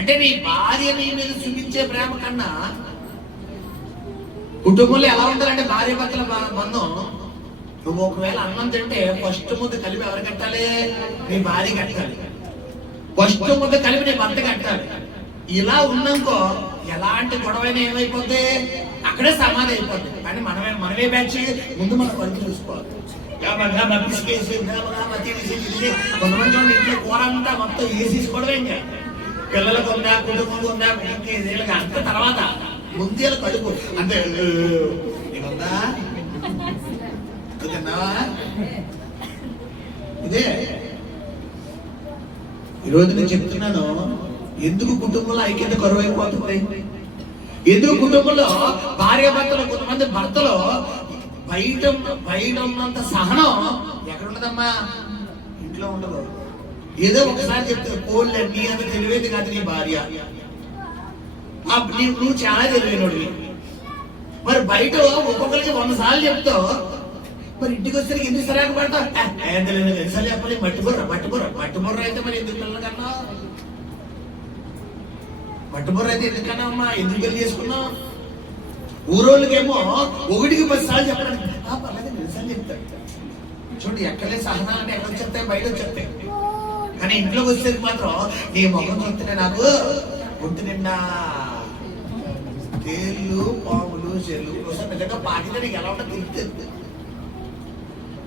అంటే నీ భార్య నీ మీద చూపించే ప్రేమ కన్నా కుటుంబంలో ఎలా ఉంటారంటే భార్య భర్తల బంధం. నువ్వు ఒకవేళ అన్నం తింటే ఫస్ట్ ముద్ద కలిపి ఎవరు కట్టాలి? నీ భార్య కట్టాలి. ఫస్ట్ ముద్ద కలిపి నీ భర్త కట్టాలి. ఇలా ఉన్నాకో ఎలాంటి గొడవైనా ఏమైపోద్ది? అక్కడే సమాధి అయిపోద్ది. కానీ మనమే బ్యాచ్ ముందు మన పనులు చూసుకోవాలి. కొంతమంది ఇంట్లో కూర అంతా మొత్తం వేసేసుకోవడమే. ఇంకా పిల్లలకు ఉందా, కుటుంబం ఉందా, వీళ్ళకి అంత తర్వాత ముందేళ్ళ కడుపు అంటే నీకుందా, తిన్నావా? ఇదే ఈరోజు నేను చెప్తున్నాను. ఎందుకు కుటుంబంలో ఐక్యత కరువైపోతుంది? ఎందుకు కుటుంబంలో భార్య భర్తలు, కొంతమంది భర్తలు బయట ఉన్నంత సహనం ఎక్కడ ఉండదమ్మా? ఇంట్లో ఉండదు. ఏదో ఒకసారి చెప్తే కోళ్ళ నీ అంత తెలివేది కాదు నీ భార్య, నువ్వు చాలా తెలివైనోడివి. మరి బయట ఒక్కొక్కరికి 100 సార్లు చెప్తావు, మరి ఇంటికి వచ్చేసరికి ఎందుకు సరైన పడతావు? తెలియదు ఎన్నిసార్లు చెప్పాలి? మట్టిబుర్ర అయితే మరి ఎందుకు పిల్లల కన్నా? మట్టిబుర్ర అయితే ఎందుకన్నా అమ్మా? ఎందుకు పెళ్లి చేసుకున్నావు? ఊరోళ్ళకేమో 1కి 10 సార్లు చెప్పడానికి పర్లేదు 2 సార్లు చెప్తాడు. చూడు ఎక్కడలే సహనాన్ని ఎక్కడ వచ్చేస్తాయి? బయట వచ్చేస్తాయి. కానీ ఇంట్లోకి వచ్చేసరికి మాత్రం నీ ముఖం చూస్తేనే నాకు ఒంటి నిండా తేళ్ళు, పాములు, చెల్లు కోసం నిజంగా బాధ్యత నీకు ఎలా ఉంటుందో తెలుస్తుంది.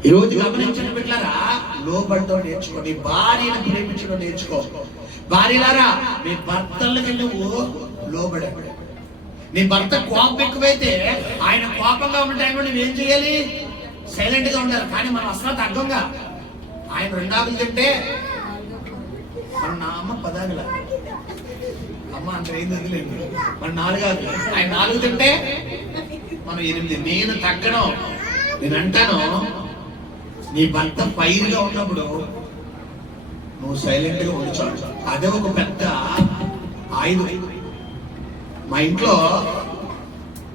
ఈరోజు గమనించిన బిడ్డలారా, లోబడ్డం నేర్చుకో. నీ భార్యను ప్రేమించడం నేర్చుకో. భార్యలారా, మీ భర్తలకి నువ్వు లోబడే. నీ భర్త కోపం ఎక్కువైతే ఆయన కోపంగా ఉన్న టైంలో నువ్వేం చేయాలి? సైలెంట్ గా ఉండాలి. కానీ మనం అసలు తగ్గంగా ఆయన 2 ఆకులు తింటే మనం నా అమ్మ 10 ఆకుల అమ్మ అంత ఏం వదిలేదు. మన 4 ఆకులు, ఆయన 4 తింటే మనం 8. నేను తగ్గను. నేను అంటాను, నీ భర్త ఫైర్గా ఉన్నప్పుడు నువ్వు సైలెంట్ గా ఉంచాలి. అదే ఒక పెద్ద ఆయుధం. మా ఇంట్లో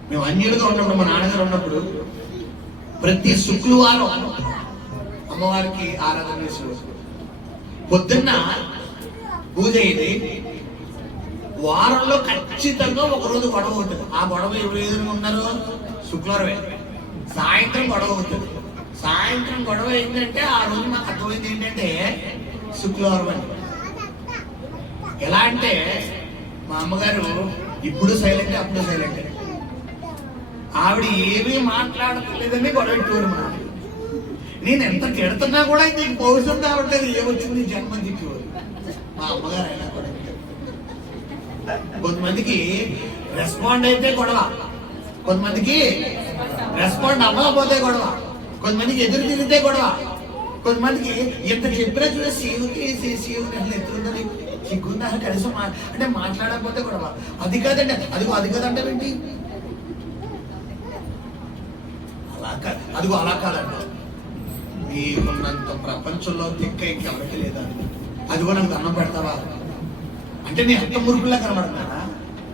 మేము అన్యులుగా ఉన్నప్పుడు, మా నాన్నగారు ఉన్నప్పుడు ప్రతి శుక్రవారం అమ్మవారికి ఆరాధన చేసేవారు. పొద్దున్న పూజ అయింది. వారంలో ఖచ్చితంగా ఒకరోజు గొడవ ఉంటుంది. ఆ గొడవ ఎవరు ఎదురుగా ఉన్నారు? శుక్రవారమే. సాయంత్రం గొడవ అవుతుంది. సాయంత్రం గొడవ ఏంటంటే ఆ రోజు మాకు అర్థమైంది ఏంటంటే శుక్రవారం అని. ఎలా అంటే మా అమ్మగారు ఇప్పుడు సైలెంట్, అప్పుడు సైలెంట్. ఆవిడ ఏమీ మాట్లాడలేదని గొడవ పెట్టేవారు. మా నేను ఎంత కెడుతున్నా కూడా నీకు పౌరుషం రావట్లేదు, ఏమొచ్చింది జన్మ తిట్టేవారు మా అమ్మగారు. అయినా కూడా కొంతమందికి రెస్పాండ్ అయితే గొడవ, కొంతమందికి రెస్పాండ్ అవ్వకపోతే గొడవ, కొంతమందికి ఎదురు తిరిగితే గొడవ, కొంతమందికి ఎంత చెప్పినా చూడ సీవుకి ఎత్తుందని సిగ్గుందా కనీసం అంటే మాట్లాడకపోతే గొడవ. అది కాదండి, అది కాదంటే ఏంటి? అదిగో అలా కాదంట. నీకున్నంత ప్రపంచంలో తిక్క ఇంకెవరికి లేదా? అదిగో నాకు దండం పెడతావా అంటే నీ అంత మురుకులా కనబడుతున్నారా?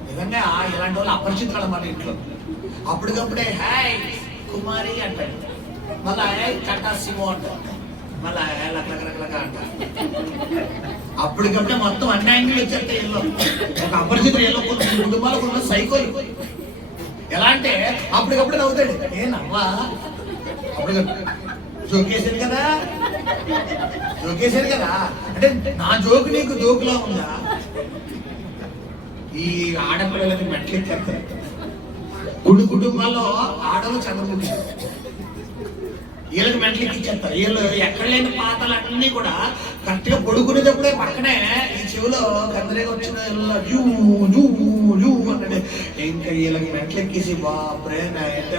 నిజంగా ఇలాంటి వాళ్ళు అపరిచితులు అన్నమాట ఇంట్లో. అప్పటికప్పుడే హాయ్ కుమారి అంటాడు, మళ్ళా చట్టా సిమో అంటాడు, మళ్ళా లక్క అంటారు. అప్పటికప్పుడే మొత్తం అన్ని యాంగిల్ వచ్చేస్తాయి. ఇల్లు ఒక అపరిచితులు ఎల్లో కుటుంబాలకు ఉన్న సైకోలు ఎలా అంటే అప్పటికప్పుడు నవ్వుతాడు. ఏ నవ్వా? అప్పుడు జోకేశారు కదా అంటే నా జోకు నీకు జోకులా ఉందా? ఈ ఆడపిల్లలకి మెట్లు ఎక్కేస్తారు. కుటుంబాల్లో ఆడలు చంద్రముఖి, వీళ్ళకి మెట్లు ఎక్కిచ్చేస్తారు. వీళ్ళు ఎక్కడ లేని పాటలు అన్నీ కూడా కరెక్ట్ గా పడుకునేటప్పుడే పక్కనే ఈ చెవిలో గందరేగా వచ్చిన అంటే ఇంకా వీళ్ళకి మెట్లు ఎక్కేసి బాబ్రే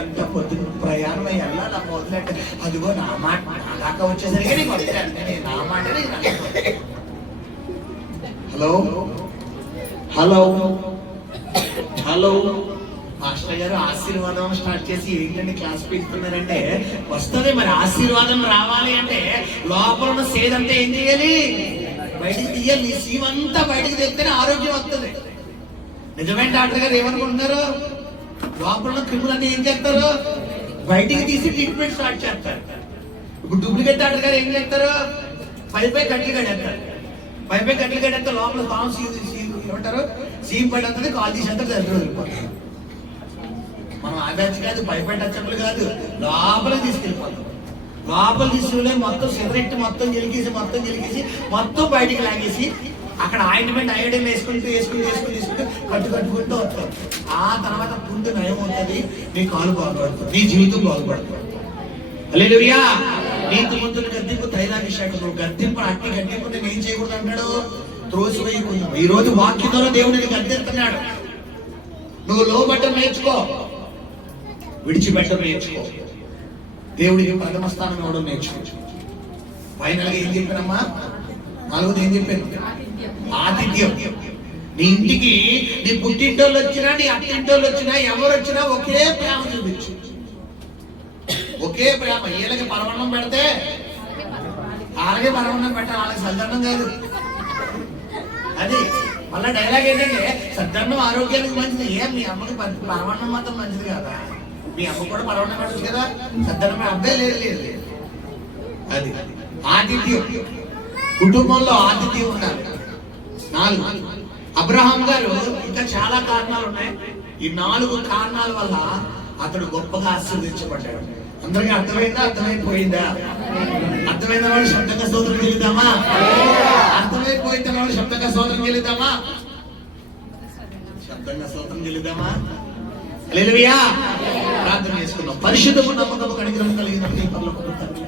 ఎంత పొద్దున ప్రయాణం వెళ్ళాలి వదిలేట. అదిగో నా మాట నా దాకా వచ్చేసరికి నీకు వదిలేండి, నా మాట. హలో హలో హలో మాస్టర్ గారు ఆశీర్వాదం స్టార్ట్ చేసి ఏంటంటే క్లాస్ పెడుతున్నారంటే వస్తుంది. మరి ఆశీర్వాదం రావాలి అంటే లోపల ఉన్న సేదంతా ఏం చేయాలి? బయటికి తీయాలి. సీమంతా బయటికి తెస్తేనే ఆరోగ్యం వస్తుంది. నిజమైన డాక్టర్ గారు ఏమనుకుంటున్నారు? లోపల ఉన్న క్రిములన్నీ ఏం చేస్తారు? బయటికి తీసి ట్రీట్మెంట్ స్టార్ట్ చేస్తారు. ఇప్పుడు డూప్లికేట్ డాక్టర్ గారు ఏం చేస్తారు? పైపై కట్లు కడేస్తారు. పైపై కట్లు కడేస్తే లోపల పాము ఏమంటారు, సీమ్ పడి కాల్ తీసేంత వెళ్ళిపోతారు. మనం ఆ బ్యాచ్ కాదు, భయపెట్టచ్చప్పులు కాదు, లోపలికి తీసుకెళ్ళిపోతాం. లోపల తీసుకెళ్ళి మొత్తం సిగరెట్ మొత్తం గెలికేసి మొత్తం బయటికి లాగేసి అక్కడ ఆయింట్మెంట్ ఐడియల్ వేసుకుంటూ కట్టుకుంటూ వస్తాం. ఆ తర్వాత పుండు నయం అవుతుంది, నీ కాలు బాగుపడుతుంది, నీ జీవితం బాగుపడుతుంది. హల్లెలూయా. నీతిమంతుని గద్దింపు తైలాభిషేకం. నువ్వు గద్దింపు అట్టి గద్దింపు నేను ఏం చేయకూడదు అంటాడు, త్రోసివేయకూడదు. ఈ రోజు వాక్యంలో దేవుడిని గద్దిస్తున్నాడు. నువ్వు లోబడ్డం నేర్చుకో, విడిచిపెట్టడం నేర్చుకో, దేవుడికి ప్రథమ స్థానం ఇవ్వడం నేర్చుకో. ఫైనల్ గా ఏం చెప్పానమ్మా, నాలుగోది ఏం చెప్పాను, ఆతిథ్యం. నీ ఇంటికి నీ పుట్టింటోళ్ళు వచ్చినా నీ అత్తింటోళ్ళు వచ్చినా ఎవరు వచ్చినా ఒకే ప్రేమ చూపించు, ఒకే ప్రేమ. వీళ్ళకి పరమన్నం పెడితే అలాగే పరమన్నం పెట్టాలి, వాళ్ళకి సద్దన్నం కాదు. అది మళ్ళా డైలాగ్ ఏంటంటే సద్దన్నం ఆరోగ్యానికి మంచిది. ఏం మీ అమ్మకి పరమన్నం మాత్రం మంచిది కదా, మీ అమ్మ కూడా పరమన్నం పెట్టచ్చు కదా, సద్దన్నం అబ్బాయి లేదు. అది ఆతిథ్యం. కుటుంబంలో ఆతిథ్యం ఉండాలి. 4 అబ్రహాం గారు ఇంకా చాలా కారణాలు ఉన్నాయి. ఈ 4 కారణాల వల్ల అతడు గొప్పగా ఆశీర్వదించబడ్డాడు. అందరికీ అర్థమైందా, అర్థమైపోయిందా? అర్థమైన వాళ్ళు శబ్దంగా స్తోత్రం చెల్లిద్దామా? అర్థమైపోయిన వాళ్ళు శబ్దంగా స్తోత్రం చెల్లిద్దామా? శబ్దంగా స్తోత్రం చెల్లిద్దామా? హల్లెలూయా. ప్రార్థన చేసుకుందాం. పరిశుద్ధము నమ్మకము కనికరము కలిగిన నీ పరలోకపు తండ్రి,